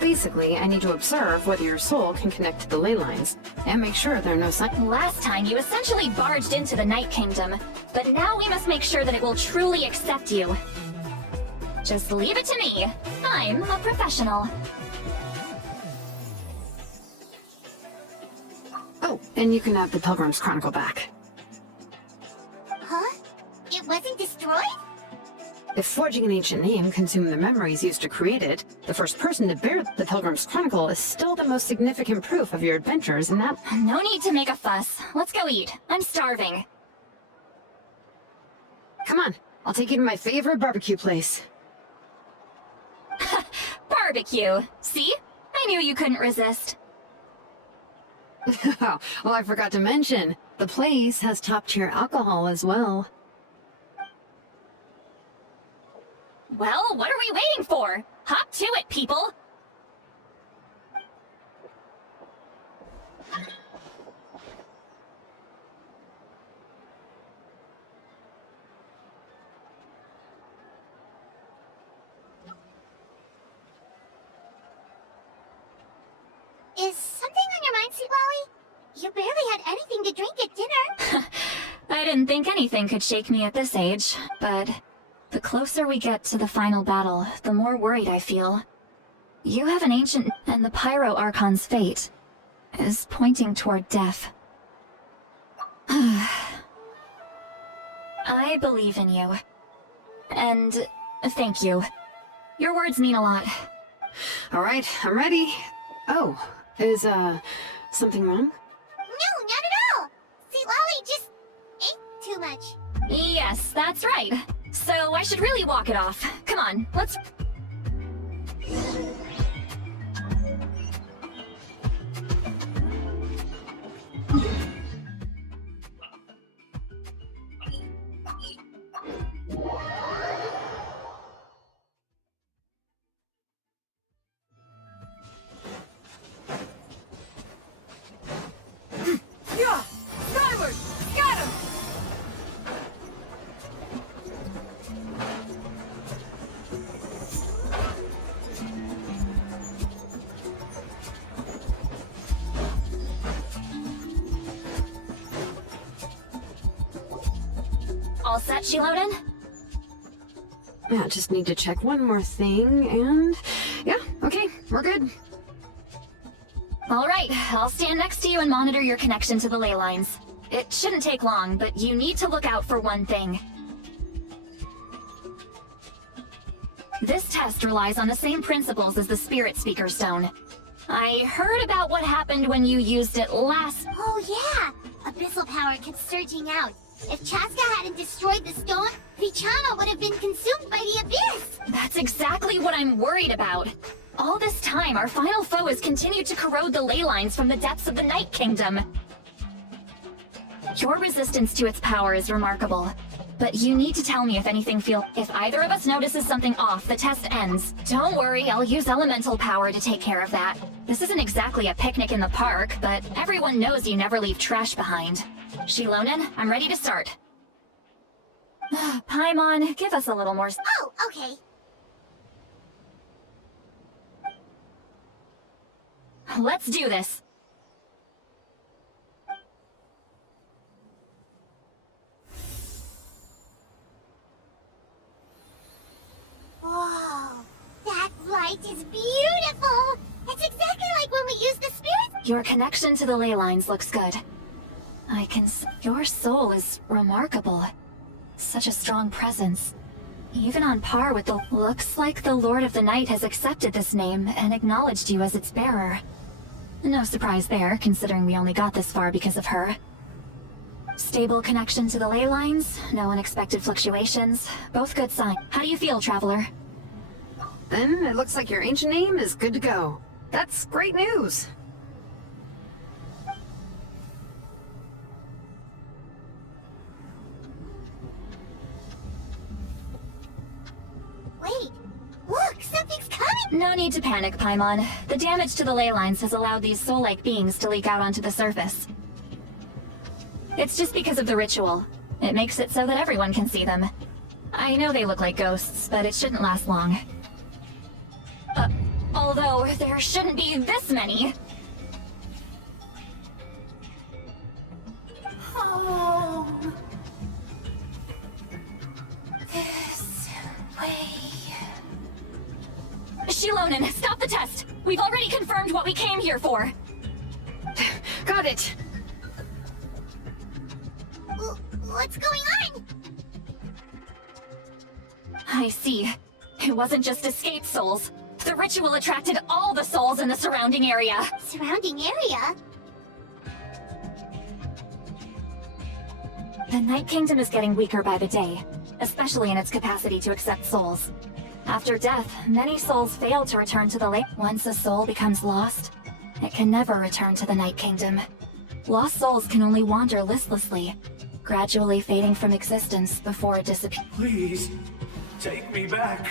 Basically, I need to observe whether your soul can connect to the ley lines, and make sure there are no signs. Last time, you essentially barged into the Night Kingdom, but now we must make sure that it will truly accept you. Just leave it to me. I'm a professional. Oh, and you can have the Pilgrim's Chronicle back. Huh? It wasn't destroyed? If forging an ancient name consumed the memories used to create it, the first person to bear the Pilgrim's Chronicle is still the most significant proof of your adventures in that. No need to make a fuss. Let's go eat. I'm starving. Come on, I'll take you to my favorite barbecue place. Barbecue. See? I knew you couldn't resist. Well, I forgot to mention, the place has top-tier alcohol as well. Well, what are we waiting for? Hop to it, people! Is something on your mind, Sweet Lolly? You barely had anything to drink at dinner. I didn't think anything could shake me at this age, but the closer we get to the final battle, the more worried I feel. You have an ancient, and the Pyro Archon's fate is pointing toward death. I believe in you. And thank you. Your words mean a lot. All right, I'm ready. Oh, is, something wrong? No, not at all. Sweet Lolly just ate too much. Yes, that's right. So I should really walk it off. Come on, let's... Yeah! Skyward! Got him! All set, Shiloden? Yeah, just need to check one more thing, and... yeah, okay, we're good. All right, I'll stand next to you and monitor your connection to the ley lines. It shouldn't take long, but you need to look out for one thing. This test relies on the same principles as the Spirit Speaker Stone. I heard about what happened when you used it last... Oh yeah! Abyssal power kept surging out. If Chaska hadn't destroyed the stone, Vichama would have been consumed by the abyss! That's exactly what I'm worried about. All this time, our final foe has continued to corrode the ley lines from the depths of the Night Kingdom. Your resistance to its power is remarkable. But you need to tell me if anything If either of us notices something off, the test ends. Don't worry, I'll use elemental power to take care of that. This isn't exactly a picnic in the park, but everyone knows you never leave trash behind. Shilonen, I'm ready to start. Paimon, give us a little more... Oh, okay. Let's do this. Whoa, that light is beautiful! It's exactly like when we used the spirit... Your connection to the ley lines looks good. I can Your soul is remarkable. Such a strong presence. Even on par with the... Looks like the Lord of the Night has accepted this name and acknowledged you as its bearer. No surprise there, considering we only got this far because of her. Stable connection to the ley lines, no unexpected fluctuations, both good signs. How do you feel, Traveler? Then it looks like your ancient name is good to go. That's great news. Wait, look, something's coming! No need to panic, Paimon. The damage to the ley lines has allowed these soul-like beings to leak out onto the surface. It's just because of the ritual. It makes it so that everyone can see them. I know they look like ghosts, but it shouldn't last long. Although, there shouldn't be this many. Home. This way. Shilonen, stop the test! We've already confirmed what we came here for! Got it! What's going on? I see. It wasn't just escape souls. The ritual attracted all the souls in the surrounding area. Surrounding area? The Night Kingdom is getting weaker by the day, especially in its capacity to accept souls. After death, many souls fail to return to the lake. Once a soul becomes lost, it can never return to the Night Kingdom. Lost souls can only wander listlessly, gradually fading from existence before it disappears. Please, take me back.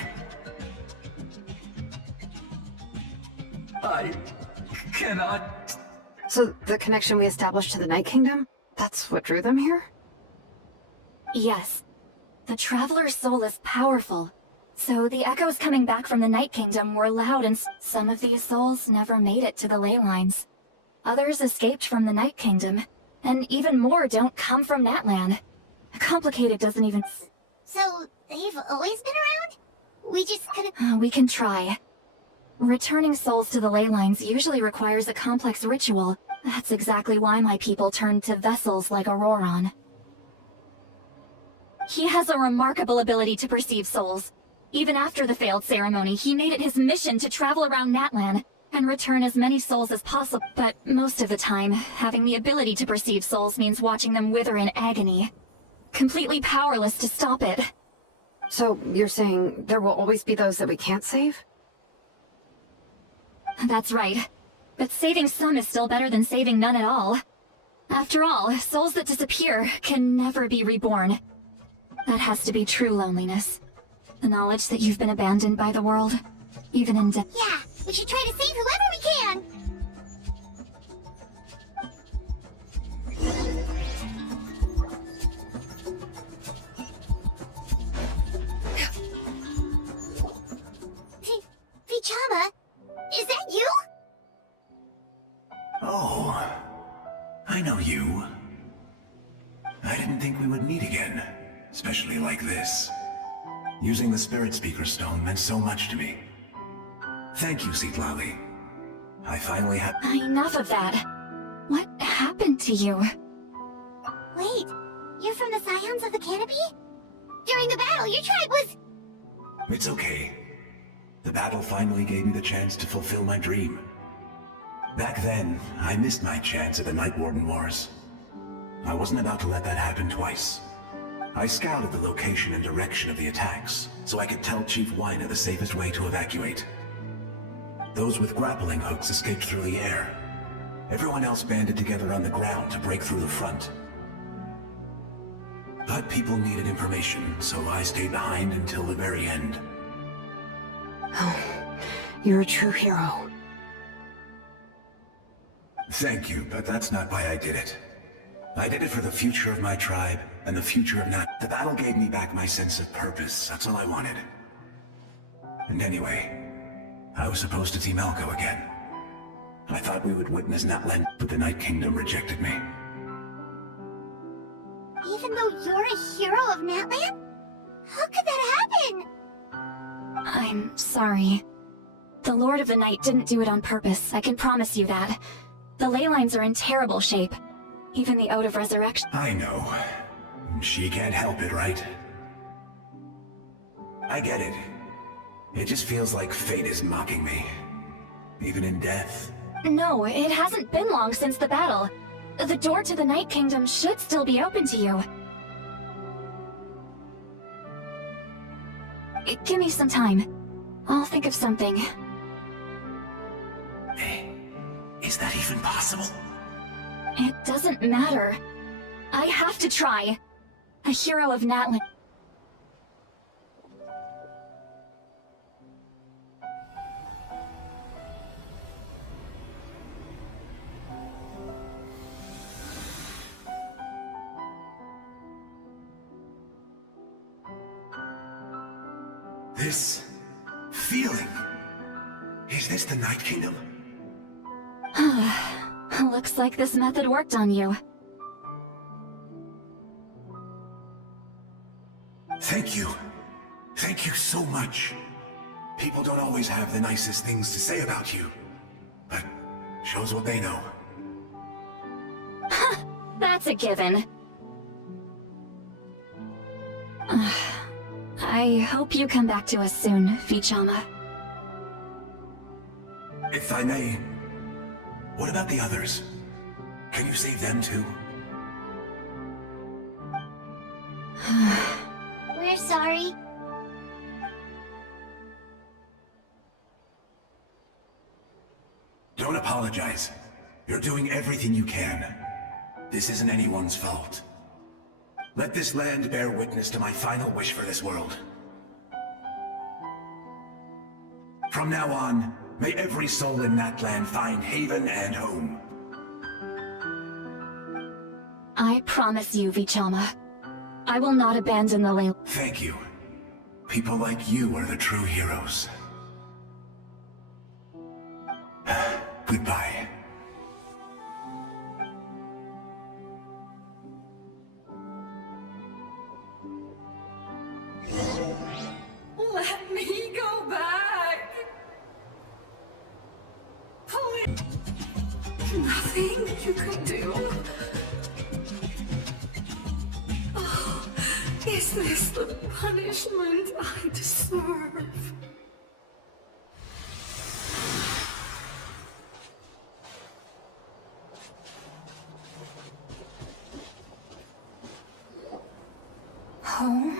I cannot. So the connection we established to the Night Kingdom? That's what drew them here? Yes. The Traveler's soul is powerful. So the echoes coming back from the Night Kingdom were loud and some of these souls never made it to the ley lines. Others escaped from the Night Kingdom, and even more don't come from Natlan. Complicated doesn't even... So, they've always been around? We just couldn't... We can try. Returning souls to the ley lines usually requires a complex ritual. That's exactly why my people turned to vessels like Auroron. He has a remarkable ability to perceive souls. Even after the failed ceremony, he made it his mission to travel around Natlan and return as many souls as possible. But most of the time, having the ability to perceive souls means watching them wither in agony. Completely powerless to stop it. So you're saying there will always be those that we can't save? That's right. But saving some is still better than saving none at all. After all, souls that disappear can never be reborn. That has to be true loneliness. The knowledge that you've been abandoned by the world, even in death. Yeah, we should try to save whoever we can! Vichama, is that you? Oh, I know you. I didn't think we would meet again, especially like this. Using the Spirit Speaker Stone meant so much to me. Thank you, Citlali. I finally have— Enough of that. What happened to you? Wait, you're from the Scions of the Canopy? During the battle, your tribe was... It's okay. The battle finally gave me the chance to fulfill my dream. Back then, I missed my chance at the Night Warden Wars. I wasn't about to let that happen twice. I scouted the location and direction of the attacks, so I could tell Chief Wyna the safest way to evacuate. Those with grappling hooks escaped through the air. Everyone else banded together on the ground to break through the front. But people needed information, so I stayed behind until the very end. Oh, you're a true hero. Thank you, but that's not why I did it. I did it for the future of my tribe, and the future of Nat. The battle gave me back my sense of purpose, that's all I wanted. And anyway, I was supposed to team Elko again. I thought we would witness Natlan, but the Night Kingdom rejected me. Even though you're a hero of Natlan? How could that happen? I'm sorry. The Lord of the Night didn't do it on purpose, I can promise you that. The ley lines are in terrible shape. Even the Ode of Resurrection— I know. She can't help it, right? I get it. It just feels like fate is mocking me. Even in death. No, it hasn't been long since the battle. The door to the Night Kingdom should still be open to you. Give me some time. I'll think of something. Is that even possible? It doesn't matter. I have to try. A hero of Natlan. This feeling. Is this the Night Kingdom? Looks like this method worked on you. Thank you. Thank you so much. People don't always have the nicest things to say about you. But shows what they know. That's a given. I hope you come back to us soon, Vichama. If I may, what about the others? Can you save them too? We're sorry. Don't apologize. You're doing everything you can. This isn't anyone's fault. Let this land bear witness to my final wish for this world. From now on, may every soul in Natlan find haven and home. I promise you, Vichama. I will not abandon the land. Thank you. People like you are the true heroes. Goodbye. Let me go back. Please. Nothing you can do. Oh, is this the punishment I deserve? Home?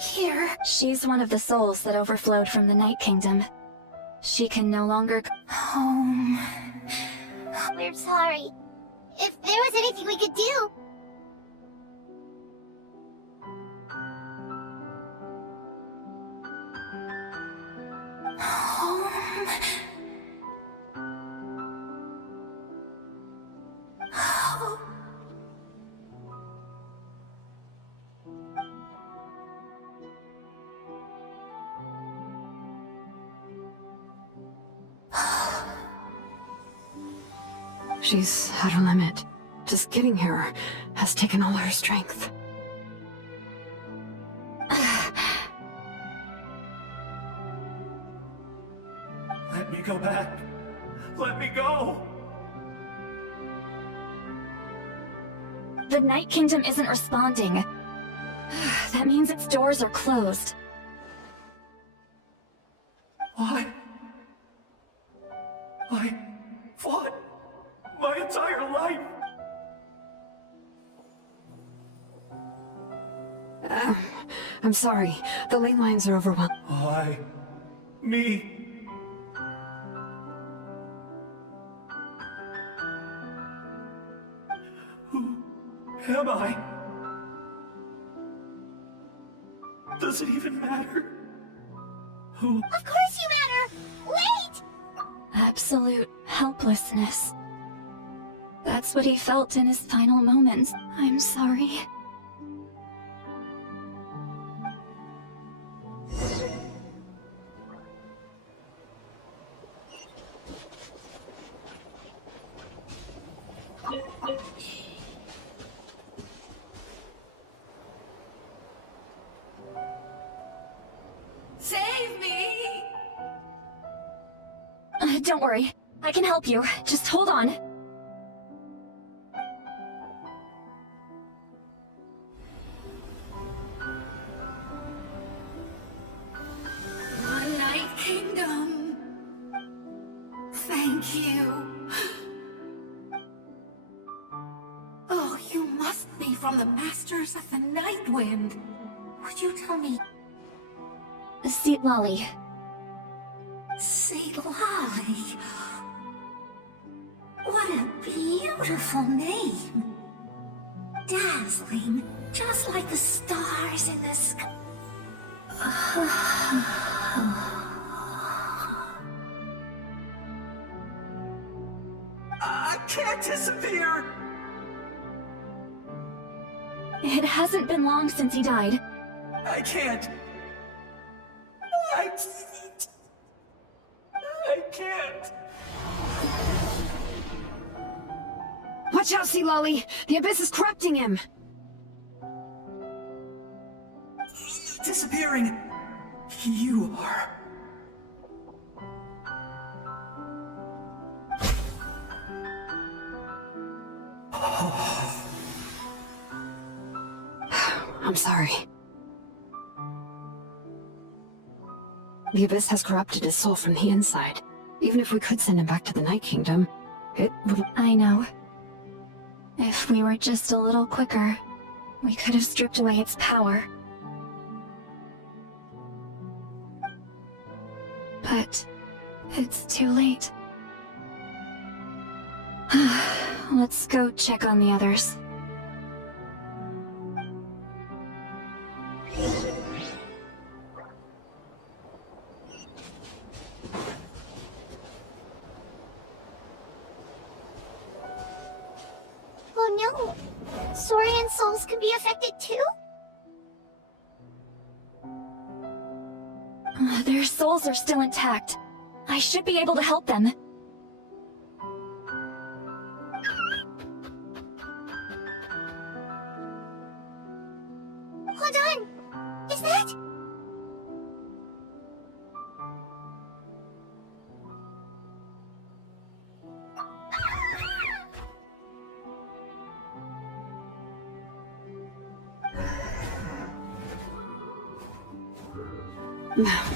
Here. She's one of the souls that overflowed from the Night Kingdom. She can no longer home. We're sorry. If there was anything we could do... Home. Home. She's at her limit. Just getting here has taken all her strength. Let me go back. Let me go. The Night Kingdom isn't responding. That means its doors are closed. Why? I fought my entire life. I'm sorry. The ley lines are overwhelmed. Why? Me? Who am I? Does it even matter? Who? Of course you matter! Wait! Absolute helplessness. That's what he felt in his final moments. I'm sorry. Save me! Don't worry. I can help you. Just hold on. The Night Kingdom. Thank you. Oh, you must be from the Masters of the Night Wind. Would you tell me? Seat Lolly. Ceylali. What a beautiful name. Dazzling, just like the stars in the sky. I can't disappear! It hasn't been long since he died. I can't. I can't. Watch out, Sea Lolly! The Abyss is corrupting him! Disappearing. You are. I'm sorry. The Abyss has corrupted his soul from the inside. Even if we could send him back to the Night Kingdom, it would... I know. If we were just a little quicker, we could have stripped away its power. But it's too late. Let's go check on the others. Oh no! Saurian souls can be affected too? Their souls are still intact. I should be able to help them. Hold on! Is that...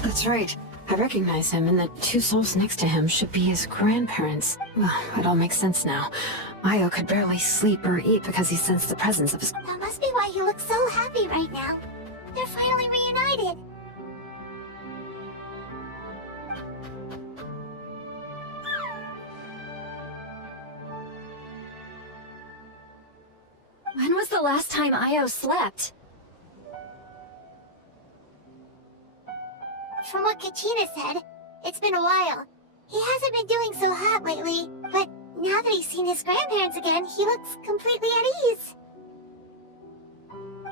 That's right. I recognize him, and the two souls next to him should be his grandparents. Well, it all makes sense now. Io could barely sleep or eat because he sensed the presence of his... That must be why he looks so happy right now. They're finally reunited. When was the last time Io slept? From what Kachina said, it's been a while. He hasn't been doing so hot lately, but now that he's seen his grandparents again, he looks completely at ease.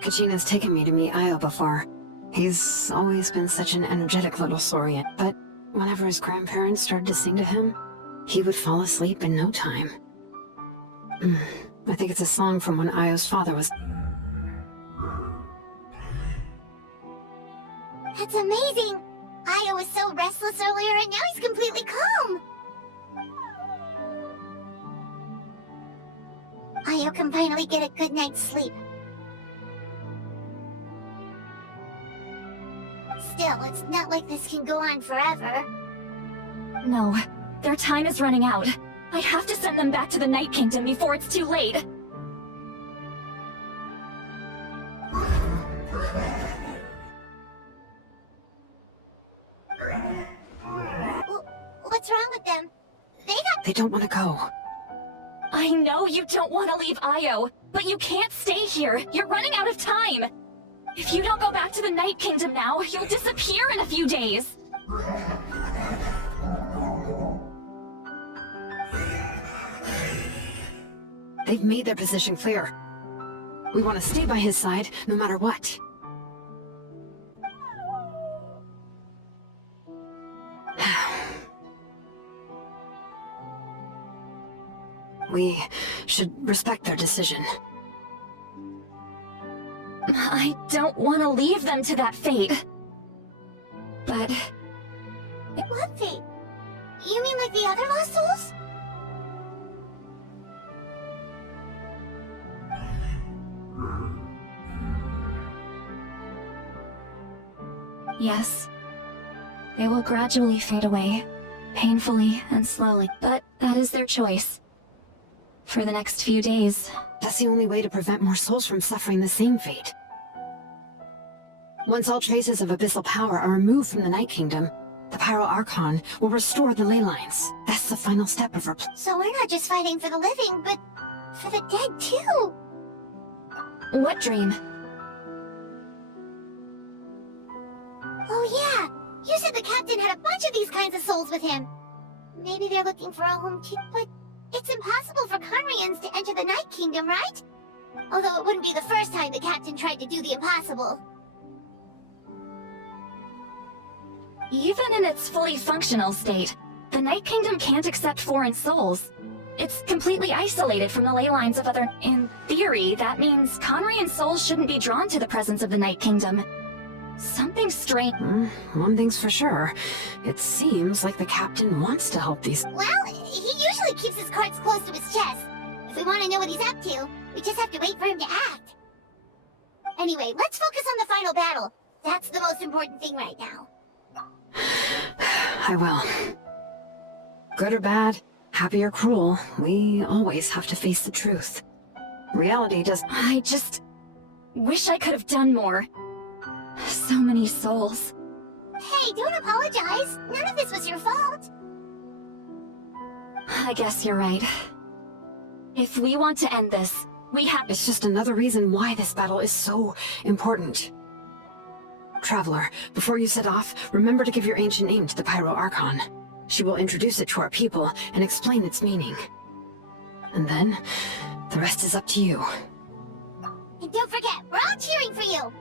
Kachina's taken me to meet Io before. He's always been such an energetic little Saurian, but whenever his grandparents started to sing to him, he would fall asleep in no time. I think it's a song from when Io's father was... That's amazing! Io was so restless earlier and now he's completely calm! Io can finally get a good night's sleep. Still, it's not like this can go on forever. No, their time is running out. I have to send them back to the Night Kingdom before it's too late. What's wrong with them? They don't want to go. I know you don't want to leave Io, but you can't stay here. You're running out of time. If you don't go back to the Night Kingdom now, you'll disappear in a few days. They've made their position clear. We want to stay by his side, no matter what. We should respect their decision. I don't want to leave them to that fate. But... What fate? You mean like the other lost souls? yes. They will gradually fade away, painfully and slowly, but that is their choice. For the next few days. That's the only way to prevent more souls from suffering the same fate. Once all traces of abyssal power are removed from the Night Kingdom, the Pyro Archon will restore the ley lines. That's the final step of So we're not just fighting for the living, but for the dead too. What dream? Oh yeah! You said the captain had a bunch of these kinds of souls with him. Maybe they're looking for a home too, but it's impossible for Conrians to enter the Night Kingdom, right? Although it wouldn't be the first time the captain tried to do the impossible. Even in its fully functional state, the The Night Kingdom can't accept foreign souls. It's completely isolated from the ley lines of other... In theory, that means Conrian souls shouldn't be drawn to the presence of the Night Kingdom. Something strange... One thing's for sure. It seems like the captain wants to help these... Well, he usually keeps his cards close to his chest. If we want to know what he's up to, we just have to wait for him to act. Anyway, let's focus on the final battle. That's the most important thing right now. I will. Good or bad, happy or cruel, we always have to face the truth. Reality does... I just... wish I could have done more. So many souls. Hey, don't apologize. None of this was your fault. I guess you're right. If we want to end this, we have... It's just another reason why this battle is so important. Traveler, before you set off, remember to give your ancient name to the Pyro Archon. She will introduce it to our people and explain its meaning. And then, the rest is up to you. And don't forget, we're all cheering for you.